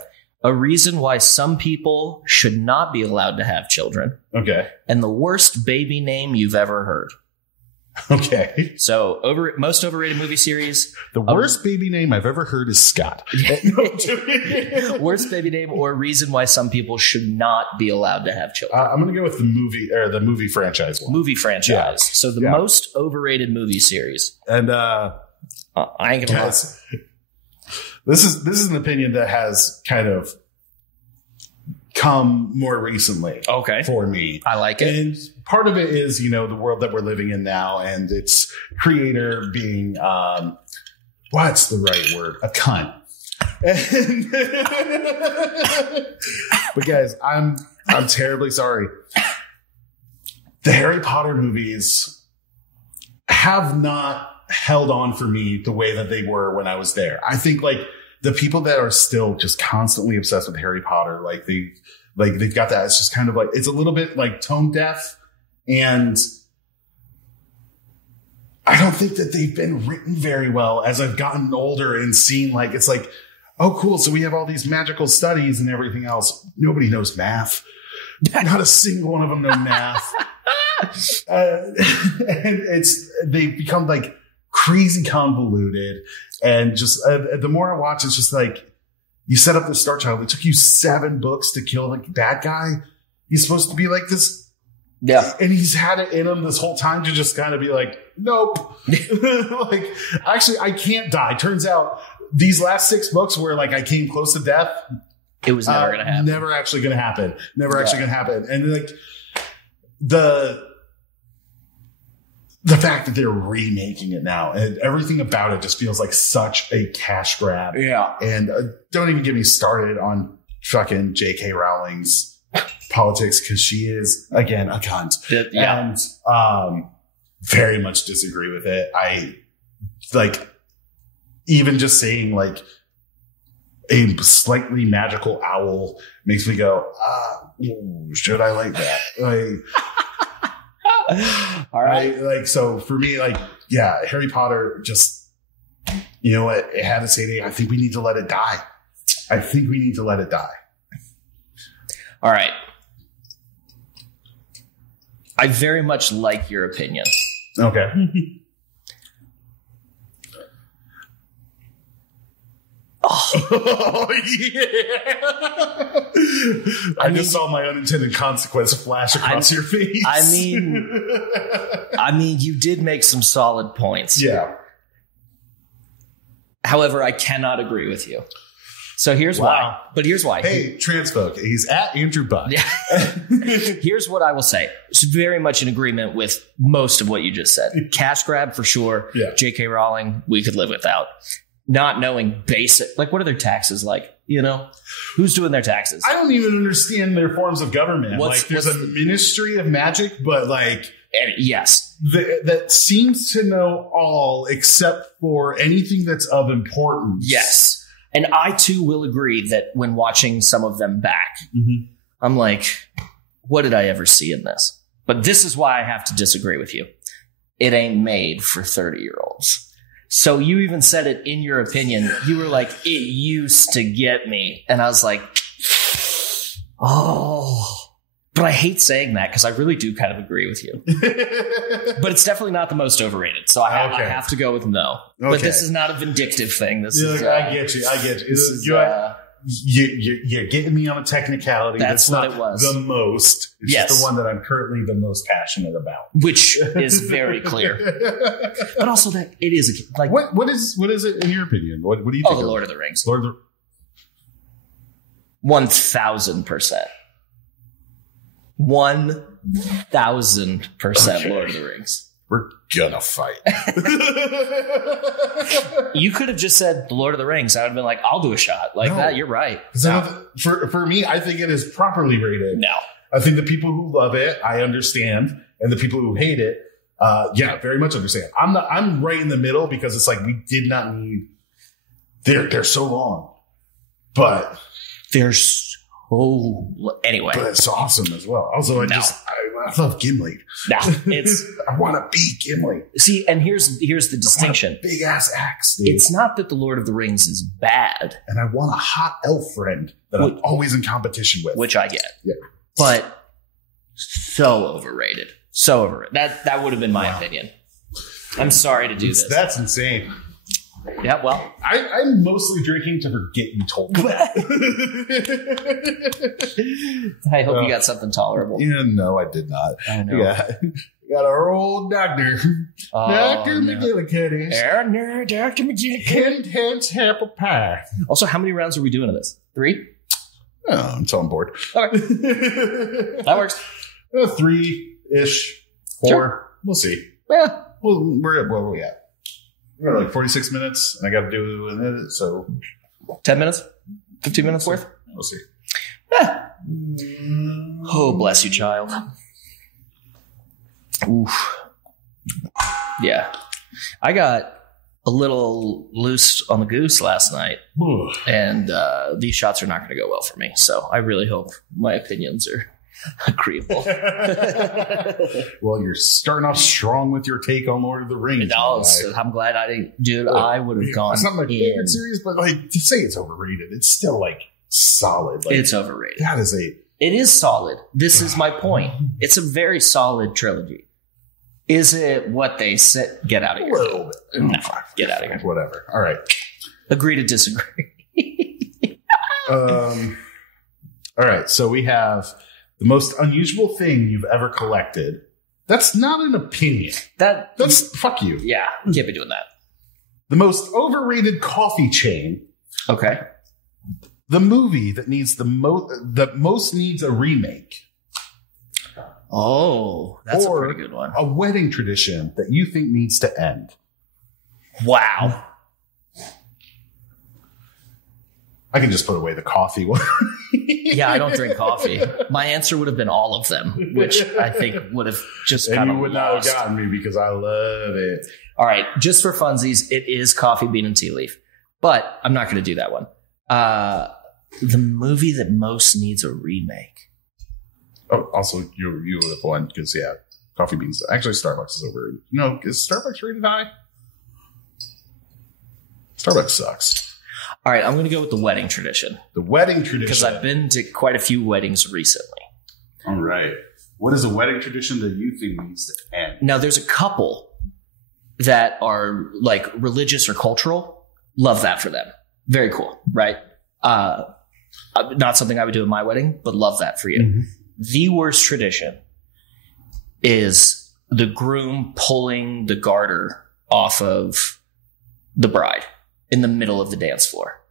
A reason why some people should not be allowed to have children. Okay. And the worst baby name you've ever heard. Okay. So, most overrated movie series. The worst baby name I've ever heard is Scott. Worst baby name or reason why some people should not be allowed to have children. I'm going to go with the movie franchise one. Movie franchise. Yeah. So, the most overrated movie series. And I ain't gonna lie. This is an opinion that has kind of come more recently. Okay. For me. I like it. And part of it is, the world that we're living in now, and its creator being, what's the right word? A cunt. But guys, I'm terribly sorry. The Harry Potter movies have not held on for me the way that they were when I was there. I think like the people that are still just constantly obsessed with Harry Potter, they've got that. It's just kind of like, it's a little bit like tone deaf, and I don't think that they've been written very well as I've gotten older and seen like, it's like, oh cool. So we have all these magical studies and everything else. Nobody knows math. Not a single one of them know math. And they've become like crazy convoluted, and just the more I watch, it's just like, you set up the Star Child. It took you 7 books to kill the bad guy. He's supposed to be like this. Yeah. And he's had it in him this whole time to just kind of be like, nope. Like, actually, I can't die. Turns out these last 6 books where like I came close to death. It was never going to happen. Never actually going to happen. Actually going to happen. And like the fact that they're remaking it now, and everything about it just feels like such a cash grab. Yeah. And don't even get me started on fucking J.K. Rowling's politics, because she is, again, a cunt. Yeah. And very much disagree with it. I like, even just saying like a slightly magical owl makes me go, should I like that? Like, all right. So for me, like, yeah, Harry Potter just, you know what? It had its heyday. I think we need to let it die. All right. I very much like your opinion. Okay. Oh, yeah. I just saw my unintended consequence flash across your face. I mean, you did make some solid points. Yeah. However, I cannot agree with you. So here's why. But here's why. Hey, transfolk. He's at Andrew Buck. Yeah. Here's what I will say. It's very much in agreement with most of what you just said. Cash grab for sure. Yeah. J.K. Rowling, we could live without. Not knowing basic, like, what are their taxes like? Who's doing their taxes? I don't even understand their forms of government. There's a Ministry of Magic, but like, yes, that seems to know all except for anything that's of importance. Yes. And I too will agree that when watching some of them back, I'm like, what did I ever see in this? But this is why I have to disagree with you. It ain't made for 30-year-olds. So you even said it in your opinion. You were like, it used to get me. And I was like, oh. But I hate saying that because I really do kind of agree with you. But it's definitely not the most overrated. So I have to go with no. Okay. But this is not a vindictive thing. This is. I get you. You're getting me on a technicality. That's what it was. The most. It's just the one that I'm currently the most passionate about. Which is very clear. But also that it is like what is it in your opinion? What do you think? Oh, the Lord of the Rings. 1000%. 1000% Lord of the Rings. We're gonna fight. You could have just said the Lord of the Rings. I would have been like, I'll do a shot like that. You're right. No. For me, I think it is properly rated. No. I think the people who love it, I understand. And the people who hate it, Yeah, very much understand. I'm right in the middle because it's like we did not need. They're so long, but they're so anyway. But it's awesome as well. Also, I love Gimli. No, it's I want to be Gimli. See, and here's the distinction. Big ass axe, dude. It's not that the Lord of the Rings is bad, and I want a hot elf friend that I'm always in competition with, which I get. Yeah, but so overrated. So overrated. That would have been my opinion. I'm sorry to do this. That's insane. Yeah, well, I'm mostly drinking to forget you told me that. I hope you got something tolerable. Yeah, no, I did not. I know. Yeah. Got our old doctor. Dr. McGillicuddy. No, Dr. McGillicuddy. Intense apple pie. Also, how many rounds are we doing of this? 3? Oh, I'm so on board. Okay. That works. 3-ish. 4. Sure. We'll see. Yeah. Well, where are we at? We're at like 46 minutes, and I got to do an edit, so 10 minutes? 15 minutes worth? We'll see. Yeah. Oh, bless you, child. Oof. Yeah. I got a little loose on the goose last night, and these shots are not going to go well for me, so I really hope my opinions are agreeable. Well, you're starting off strong with your take on Lord of the Rings. I'm glad I didn't, dude. I would have gone. It's not my favorite series, but like to say it's overrated, it's still like solid. Like, it's overrated. That is it is solid. This is my point. It's a very solid trilogy. Is it what they said? Get out of here. A little bit. No, get out of here. Whatever. All right. Agree to disagree. All right. So we have the most unusual thing you've ever collected. That's not an opinion. That's fuck you. Yeah, can't be doing that. The most overrated coffee chain. Okay. The movie that most needs a remake. Oh, that's a pretty good one. A wedding tradition that you think needs to end. Wow. I can just put away the coffee one. Yeah, I don't drink coffee. My answer would have been all of them, which I think would have just kind of And you would not have gotten me because I love it. All right, just for funsies, it is coffee bean and tea leaf, but I'm not going to do that one. The movie that most needs a remake. Oh, also you would have won because coffee beans. Actually, Starbucks is overrated. No, is Starbucks rated high? Starbucks sucks. All right, I'm going to go with the wedding tradition. The wedding tradition. Because I've been to quite a few weddings recently. All right. What is a wedding tradition that you think needs to end? Now, there's a couple that are like religious or cultural. Love that for them. Very cool, right? Not something I would do at my wedding, but love that for you. Mm-hmm. The worst tradition is the groom pulling the garter off of the bride in the middle of the dance floor.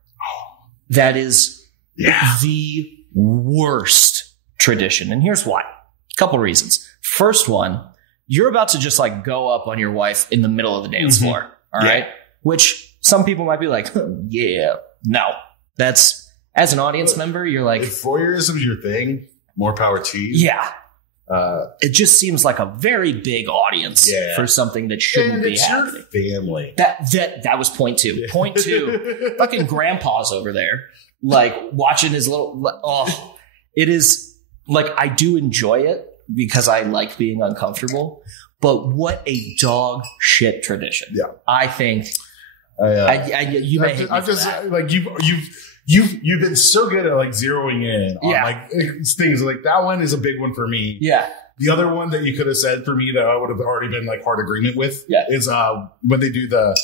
That is the worst tradition. And here's why. A couple reasons. First one, you're about to just like go up on your wife in the middle of the dance floor. All right. Which some people might be like, yeah, no. That's, as an audience member, you're like, if voyeurism is your thing, more power to you. Yeah. It just seems like a very big audience for something that shouldn't be happening. Your family. That was point 2. Yeah. Point 2. Fucking grandpa's over there, like watching his little. Oh, it is like I do enjoy it because I like being uncomfortable. But what a dog shit tradition. Yeah, I think. You may hate me for that. Like you've been so good at like zeroing in on like things like that one is a big one for me. Yeah. The other one that you could have said for me that I would have already been like hard agreement with is when they do the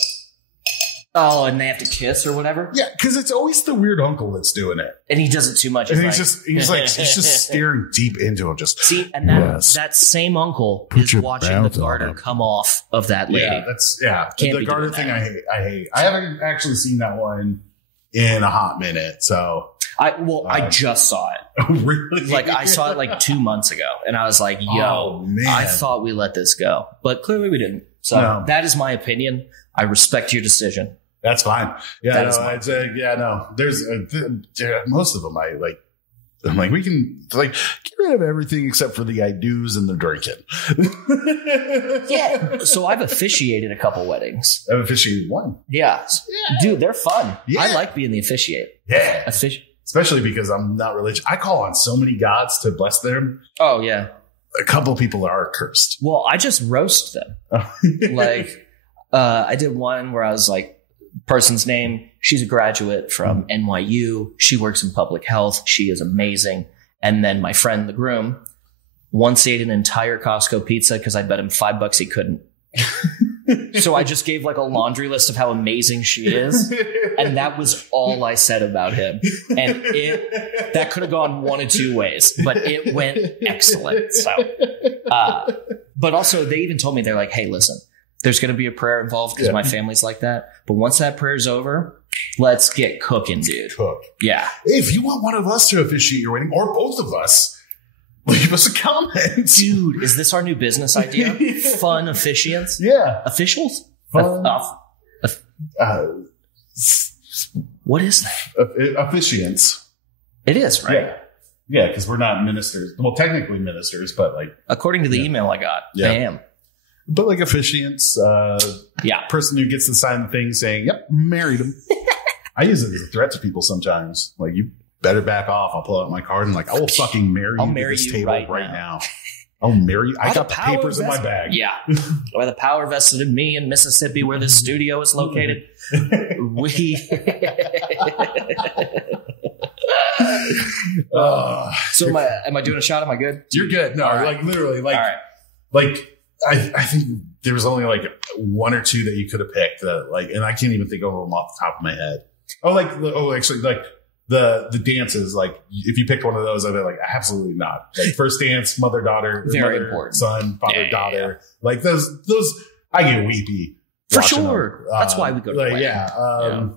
and they have to kiss or whatever. Yeah, because it's always the weird uncle that's doing it, and he does it too much. And he's just staring deep into him. Just see, and that same uncle is watching the garter come off of that lady. The garter thing I hate. I haven't actually seen that one in a hot minute, so I just saw it. Oh, really? Like I saw it like 2 months ago, and I was like, "Yo, I thought we let this go, but clearly we didn't." So that is my opinion. I respect your decision. That's fine. Yeah, there's most of them I like. I'm like, we can like get rid of everything except for the I do's and the drinking. Yeah. So I've officiated a couple weddings. I've officiated one. Yeah. Dude, they're fun. Yeah. I like being the officiate. Yeah. Especially because I'm not religious. I call on so many gods to bless them. Oh, yeah. A couple people are cursed. Well, I just roast them. Like, I did one where I was like, person's name, she's a graduate from NYU. She works in public health. She is amazing. And then my friend, the groom, once ate an entire Costco pizza because I bet him $5 he couldn't. So I just gave like a laundry list of how amazing she is. And that was all I said about him. And that could have gone one of two ways, but it went excellent. So, but also they even told me, they're like, hey, listen, there's going to be a prayer involved because my family's like that. But once that prayer's over, let's get cooking, dude. Cook. Yeah. Hey, if you want one of us to officiate your wedding, or both of us, leave us a comment. Dude, is this our new business idea? Fun officiants? Yeah. Officials? Fun. What is that? Officiants. It is, right? Yeah. Yeah, because we're not ministers. Well, technically ministers, but like... According to the email I got, I am. But like officiants, person who gets to sign the thing saying, yep, married him. I use it as a threat to people sometimes. Like, you better back off. I'll pull out my card and like, I will fucking marry you to this table right now. I'll marry you. I got the papers in my bag. Yeah. By the power vested in me in Mississippi where this studio is located. So am I doing a shot? Am I good? You're good. No, like literally, like, like I think there was only like one or two that you could have picked that like, and I can't even think of them off the top of my head. Actually, like the dances, like if you picked one of those, I'd be like, absolutely not. Like first dance, mother, daughter, very important. Son, father, daughter. like those, I get weepy. For sure. That's why we go to the wedding.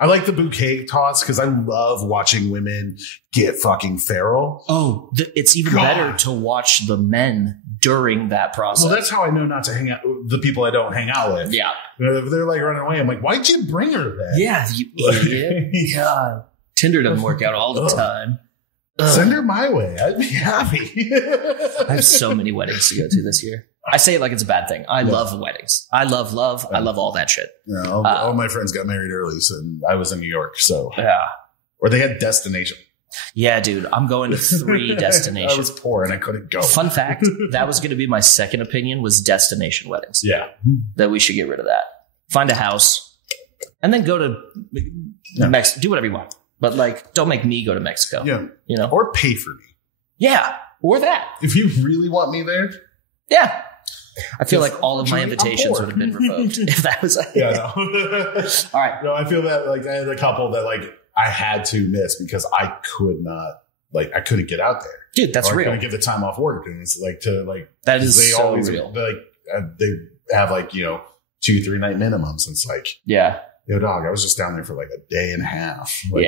I like the bouquet toss because I love watching women get fucking feral. Oh, it's even better to watch the men during that process. Well, that's how I know not to hang out with the people I don't hang out with. Yeah. If they're like running away, I'm like, why'd you bring her then? Yeah, you idiot. God. Tinder doesn't work out all the time. Send her my way. I'd be happy. I have so many weddings to go to this year. I say it like it's a bad thing. I love weddings. I love love. I love all that shit. Yeah, all my friends got married early, and I was in New York, so yeah. Or they had destination. Yeah, dude, I'm going to 3 destinations. I was poor and I couldn't go. Fun fact: that was going to be my second opinion. Was destination weddings. Yeah, that we should get rid of that. Find a house, and then go to Mexico. Do whatever you want, but like, don't make me go to Mexico. Yeah, or pay for me. Yeah, or that. If you really want me there. Yeah. I feel like all of my invitations would have been revoked if that was. No. All right. No, I feel that like I had a couple that like I had to miss because I could not, like, I couldn't get out there. Dude, that's real. I couldn't get the time off work. And it's like that is so real. They have like, 2-3 night minimums. And it's like, dog, I was just down there for like a day and a half. Like,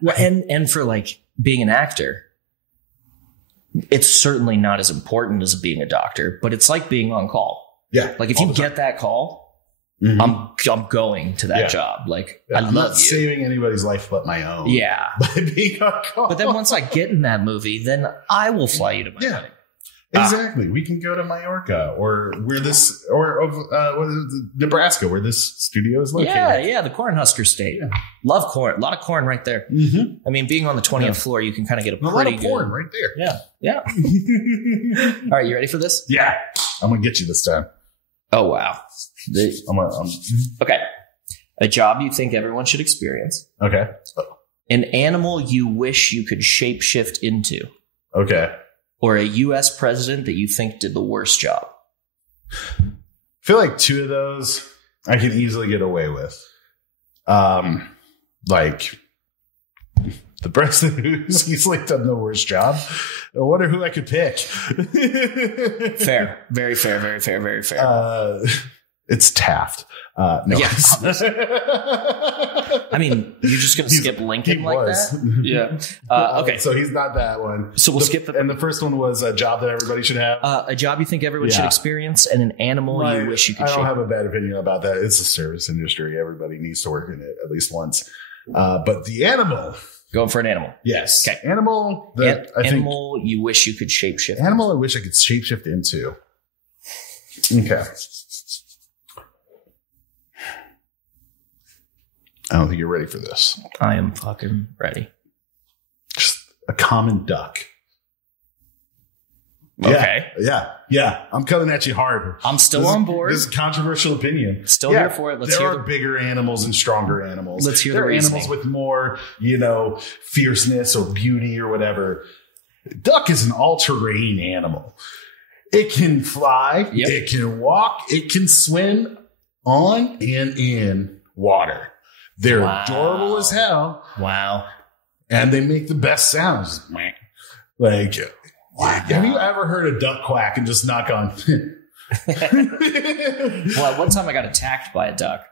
Well, and for like being an actor, it's certainly not as important as being a doctor, but it's like being on call. Yeah. Like if you get that call, I'm going to that job. Like I love you. I'm not saving anybody's life but my own. Yeah. By being on call. But then once I get in that movie, then I will fly you to my wedding. Exactly. We can go to Mallorca or Nebraska, where this studio is located. Yeah, the Cornhusker State. Yeah. Love corn. A lot of corn right there. Mm-hmm. I mean, being on the 20th floor, you can kind of get a lot of corn right there. Yeah. All right, you ready for this? Yeah. I'm going to get you this time. Oh, wow. Okay. A job you think everyone should experience. Okay. An animal you wish you could shapeshift into. Okay. Or a U.S. president that you think did the worst job? I feel like 2 of those I can easily get away with. Like the president who's easily done the worst job. I wonder who I could pick. Fair. Very fair. Very fair. Very fair. It's Taft. No. Yes. I mean, you're just going to skip Lincoln like that? Yeah. Okay. So he's not that one. So we'll skip And the first one was a job that everybody should have. A job you think everyone should experience, and an animal you wish you could I don't have a bad opinion about that. It's a service industry. Everybody needs to work in it at least once. But the animal Going for an animal. Yes. Okay. Animal. Animal you wish you could shapeshift. Animal I wish I could shapeshift into. Okay. I don't think you're ready for this. I am fucking ready. Just a common duck. Okay. Yeah. I'm coming at you hard. I'm still on board. This is a controversial opinion. Still here for it. There are bigger animals and stronger animals. Let's hear there the are reasoning. animals with more, fierceness or beauty or whatever. Duck is an all-terrain animal. It can fly. Yep. It can walk. It can swim on and in water. They're adorable as hell. Wow. And they make the best sounds. Like, have you ever heard a duck quack and just not gone? Well, one time I got attacked by a duck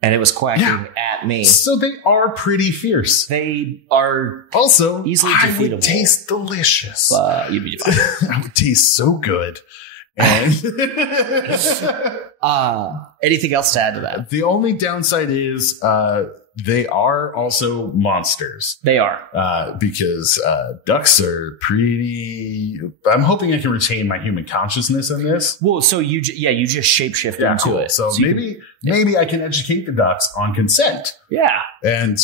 and it was quacking at me. So they are pretty fierce. They are Also easily I defeatable. would taste delicious. You'd be fine. I would taste so good. And anything else to add to that? the only downside is they are also monsters. They are. Because ducks are pretty... I'm hoping I can retain my human consciousness in this. Well, so you just shapeshift into it. So maybe I can educate the ducks on consent. Yeah. And,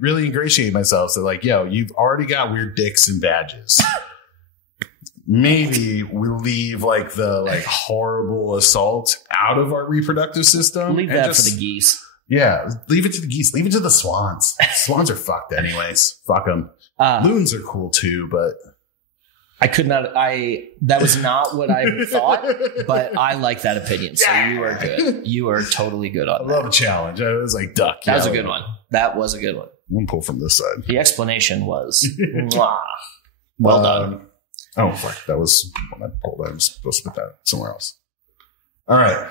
really ingratiate myself. So you've already got weird dicks and badges. Maybe we leave the horrible assault out of our reproductive system. Leave that for the geese. Yeah, leave it to the geese. Leave it to the swans. Swans are fucked anyways. Fuck them. Loons are cool too, but I could not. That was not what I thought, but I like that opinion. So you are good. You are totally good on that. I love a challenge. I was like duck. That was a good one. That was a good one. One pull from this side. The explanation was mwah. Well done. Oh, fuck. That was when I pulled. I was supposed to put that somewhere else. All right.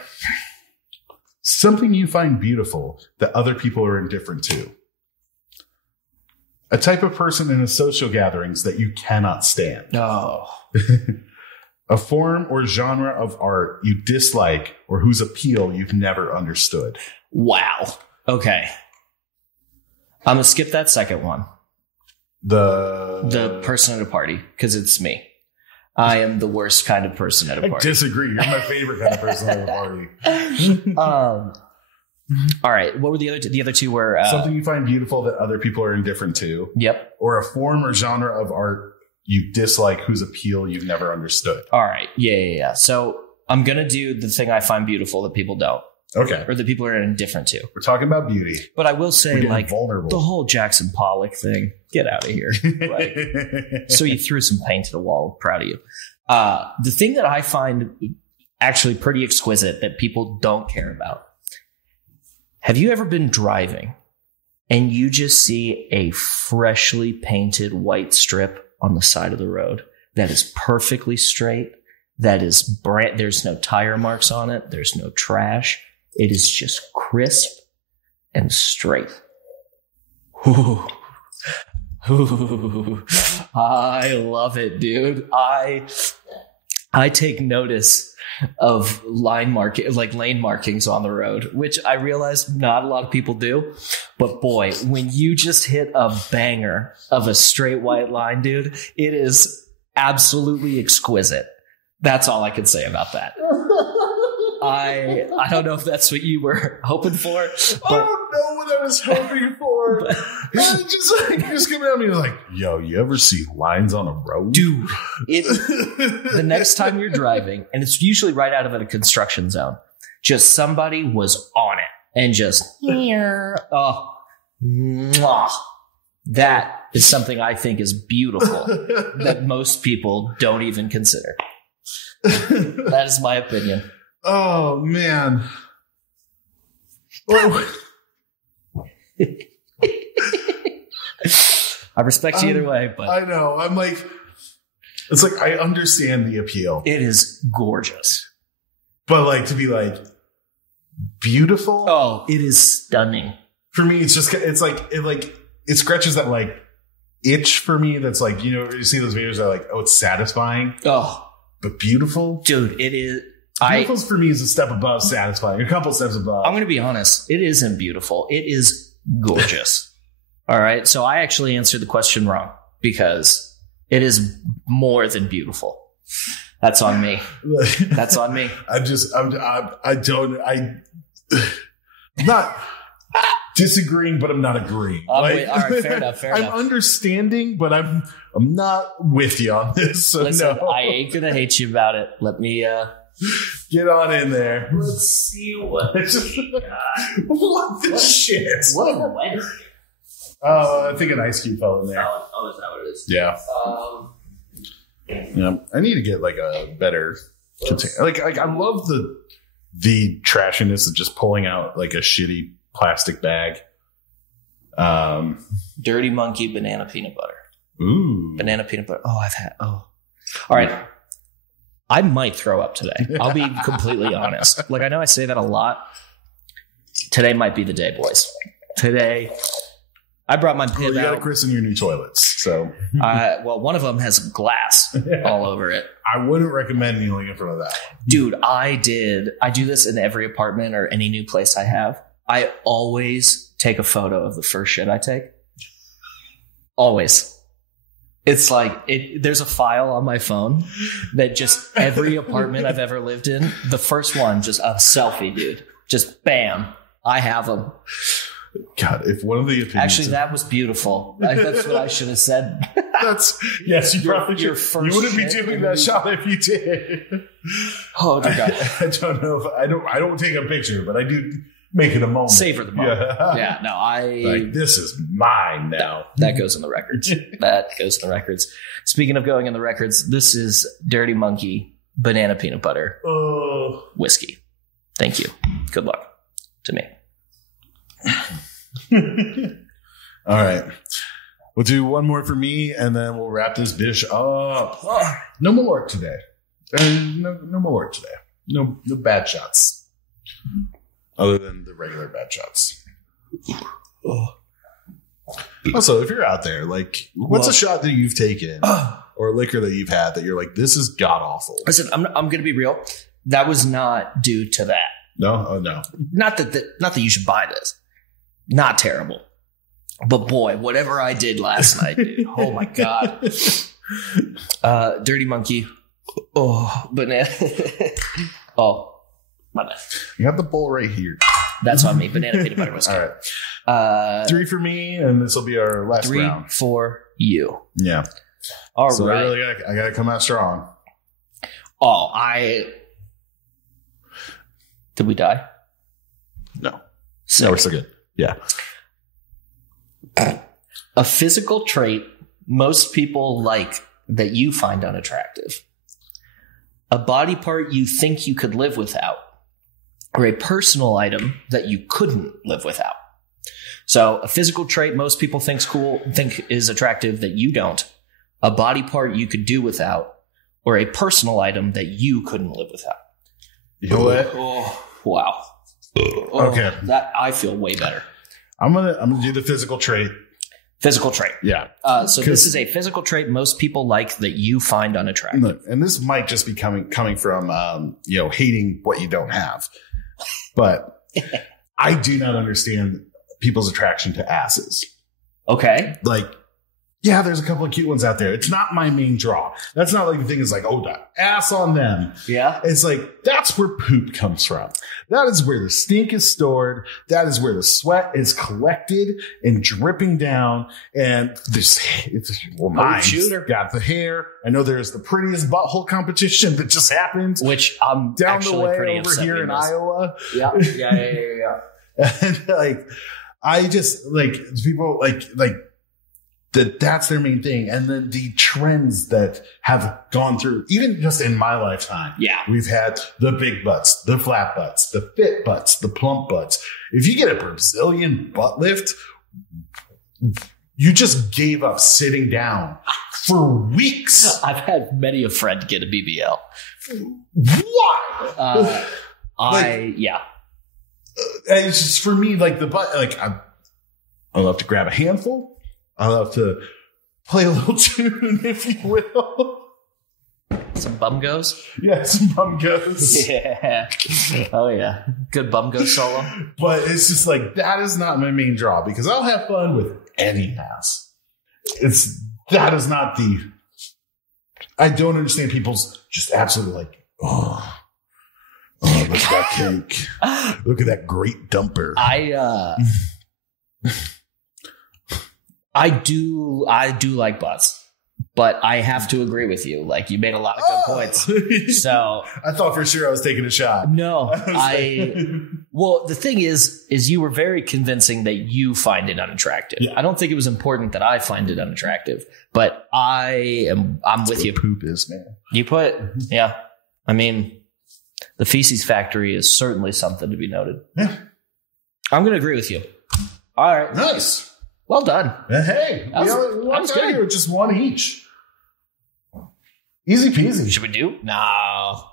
Something you find beautiful that other people are indifferent to. A type of person in a social gatherings that you cannot stand. Oh. A form or genre of art you dislike or whose appeal you've never understood. Wow. Okay. I'm going to skip that second one. The person at a party, because it's me. I am the worst kind of person at a party. I disagree. You're my favorite kind of person at a party. All right. What were the other two? The other two were... something you find beautiful that other people are indifferent to. Yep. Or a form or genre of art you dislike whose appeal you've never understood. All right. Yeah. So I'm going to do the thing I find beautiful that people don't. Okay. Or that people are indifferent to. We're talking about beauty. But I will say, vulnerable. The whole Jackson Pollock thing, get out of here. So you threw some paint at a wall. Proud of you. The thing that I find actually pretty exquisite that people don't care about. Have you ever been driving and you just see a freshly painted white strip on the side of the road that is perfectly straight? That is there's no tire marks on it. There's no trash. It is just crisp and straight. Ooh. Ooh. I love it, dude. I take notice of lane markings on the road, which I realize not a lot of people do. But boy, when you just hit a banger of a straight white line, dude, it is absolutely exquisite. That's all I can say about that. I don't know if that's what you were hoping for. I don't know what I was hoping for. just come at me like, yo, you ever see lines on a road? Dude, the next time you're driving, and it's usually right out of a construction zone, just somebody was on it and just, oh, mwah. That is something I think is beautiful that most people don't even consider. That is my opinion. Oh, man. I respect you either way, but I know. I'm like, it's like, I understand the appeal. It is gorgeous. But to be beautiful. Oh, it is stunning. For me, it's just, it scratches that itch for me. That's you see those videos that are oh, it's satisfying. Oh, but beautiful. Dude, it is. Beautiful for me is a step above satisfying. A couple steps above. I'm going to be honest. It isn't beautiful. It is gorgeous. All right. So I actually answered the question wrong because it is more than beautiful. That's on me. That's on me. I'm not disagreeing, but I'm not agreeing. All right. Fair enough. I'm understanding, but I'm not with you on this. So listen, no. I ain't going to hate you about it. Let me, get on in there. let's see what. What the shit? What a letter. Oh, I think an ice cube fell in there. Oh, is that what it is? Yeah. Yeah. I need to get like a better container. Like I love the trashiness of just pulling out like a shitty plastic bag. Dirty Monkey banana peanut butter. Ooh. Banana peanut butter. Oh, all right. I might throw up today. I'll be completely honest. Like, I know I say that a lot. Today might be the day, boys. Today, I brought my bib you got to out. christen your new toilets. So, Well, one of them has glass all over it. I wouldn't recommend kneeling in front of that one. Dude, I do this in every apartment or any new place I have. I always take a photo of the first shit I take. Always. It's like, there's a file on my phone that just every apartment I've ever lived in, the first one, just a selfie, dude. Just bam. I have them. God, if one of the opinions... Actually, that was beautiful. That's what I should have said. Yes, you probably your should. first You wouldn't be shit doing that shot if you did. Oh, dear God. I don't know if... I don't take a picture, but I do make it a moment. Savor the moment. Yeah, no, Like, this is mine now. That goes in the records. That goes in the records. Speaking of going in the records, this is Dirty Monkey banana peanut butter whiskey. Thank you. Good luck to me. All right. We'll do one more for me, and then we'll wrap this bitch up. No more work today. No more work today. No bad shots. Other than the regular bad shots. Also, if you're out there, like, what's a shot that you've taken or liquor that you've had that you're like, this is god awful? Listen, I'm going to be real. That was not due to that. No? Oh, no. Not that you should buy this. Not terrible. But boy, whatever I did last night, dude. Oh my God. Dirty Monkey. Oh, banana. Oh, my bad. You got the bowl right here. That's on me. Banana peanut butter whiskey. All right. 3 for me, and this will be our last 3 round. for you. Yeah. All so right. I got to come out strong. Oh, Did we die? No. Sick. No, we're still good. Yeah. A physical trait most people like that you find unattractive. A body part you think you could live without. Or a personal item that you couldn't live without. So a physical trait most people think is attractive that you don't. A body part you could do without. Or a personal item that you couldn't live without. You know what? Oh, wow. Oh, okay. That I feel way better. I'm gonna do the physical trait. Physical trait. Yeah. So this is a physical trait most people like that you find unattractive. Look, and this might just be coming from hating what you don't have. But I do not understand people's attraction to asses. Okay. Like, yeah, there's a couple of cute ones out there. It's not my main draw. That's not like the thing is like, oh, the ass on them. Yeah. It's like, that's where poop comes from. That is where the stink is stored. That is where the sweat is collected and dripping down. And mine's got the hair. I know there's the prettiest butthole competition that just happened. Which I'm down actually the way pretty over upset here in Iowa. Yeah. And like, I just like people like that's their main thing. And then the trends that have gone through, even just in my lifetime. Yeah. We've had the big butts, the flat butts, the fit butts, the plump butts. If you get a Brazilian butt lift, you just gave up sitting down for weeks. I've had many a friend get a BBL. Why? Yeah. It's just for me, like the butt, like I love to grab a handful. I love to play a little tune, if you will. Some bum goes? Yeah, some bum goes. Yeah. Oh, yeah. Good bum go solo. But it's just like, that is not my main draw because I'll have fun with any house. That is not the... I don't understand people's just absolutely like, oh, look at that cake. Look at that great dumper. I do like butts, but I have to agree with you. Like, you made a lot of good points. So I thought for sure I was taking a shot. No, well, the thing is you were very convincing that you find it unattractive. Yeah. I don't think it was important that I find it unattractive, but I'm with you. Poop is, man. Yeah. I mean, the feces factory is certainly something to be noted. Yeah. I'm going to agree with you. All right. Nice. Well done. Hey, we walked out here with just one each. Easy peasy. Should we do? No.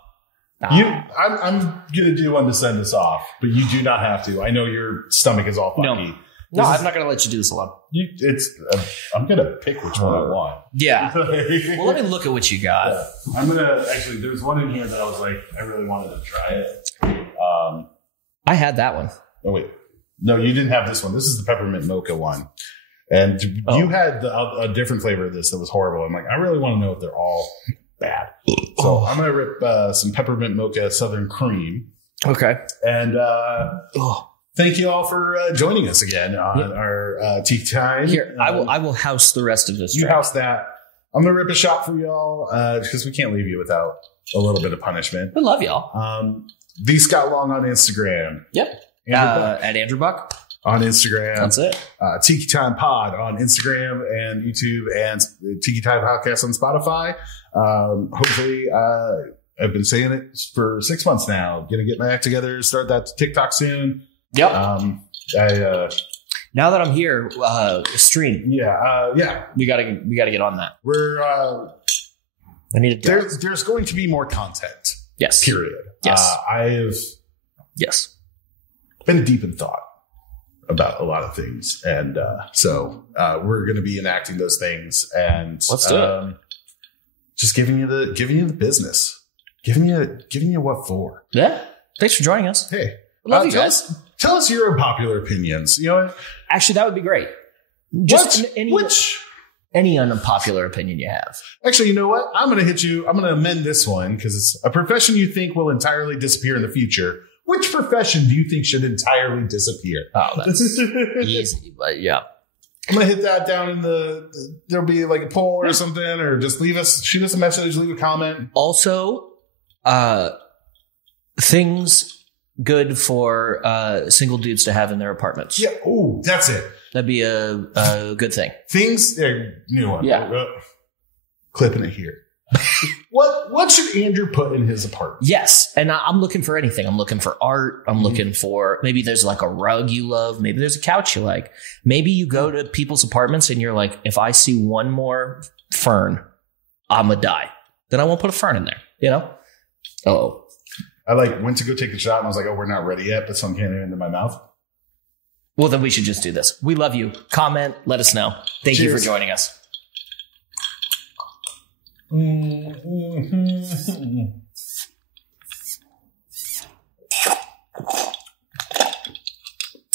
I'm going to do one to send us off, but you do not have to. I know your stomach is all funky. No, I'm not going to let you do this alone. I'm going to pick which one I want. Yeah. Well, let me look at what you got. Yeah. I'm going to actually, there's one in here that I was like, I really wanted to try it. I had that one. Oh, wait. No, you didn't have this one. This is the peppermint mocha one. And you had a different flavor of this that was horrible. I'm like, I really want to know if they're all bad. So I'm going to rip some peppermint mocha Southern cream. Okay. And thank you all for joining us again on our tea time. Here, I will house the rest of this. You house that. I'm going to rip a shot for y'all because we can't leave you without a little bit of punishment. We love y'all. The Scott Long on Instagram. Yep. At Andrew Buck on Instagram. That's it. Tiki Time Pod on Instagram and YouTube, and Tiki Time Podcast on Spotify. Hopefully, I've been saying it for 6 months now. Gonna get my act together, start that TikTok soon. Yep. Now that I'm here, stream. Yeah. We gotta get on that. I need to. There's going to be more content. Yes. Period. Yes. Yes. Been deep in thought about a lot of things, and so we're going to be enacting those things, and let's do it. Just giving you the business, giving you what for. Yeah. Thanks for joining us. Hey, love you guys. Tell us your unpopular opinions. You know, actually, that would be great. Just any unpopular opinion you have. Actually, you know what? I'm going to hit you. I'm going to amend this one because it's a profession you think will entirely disappear in the future. Which profession do you think should entirely disappear? Oh, that's easy, but yeah. I'm going to hit that down in there'll be like a poll or something, or just shoot us a message, leave a comment. Also, things good for single dudes to have in their apartments. Yeah. Oh, that's it. That'd be a good thing. Things, new one. Yeah. Clipping it here. What should Andrew put in his apartment? Yes. And I'm looking for anything. I'm looking for art. I'm looking for, maybe there's like a rug you love. Maybe there's a couch you like. Maybe you go to people's apartments and you're like, if I see one more fern, I'm gonna die. Then I won't put a fern in there, you know? Oh. I went to go take a shot and I was like, oh, we're not ready yet, but some came into my mouth. Well, then we should just do this. We love you. Comment. Let us know. Thank you for joining us.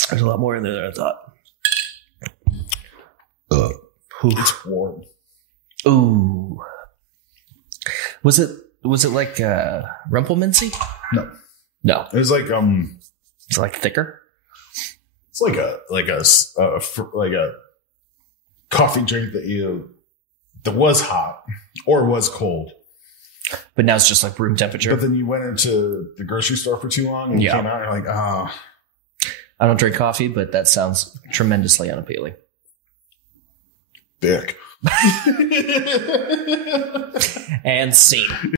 There's a lot more in there than I thought. It's warm. Ooh. Was it like Rumpelminze? No. It was like It's like thicker. It's like a coffee drink that was hot or was cold. But now it's just like room temperature. But then you went into the grocery store for too long and you came out and you're like, oh. I don't drink coffee, but that sounds tremendously unappealing. Dick. And scene.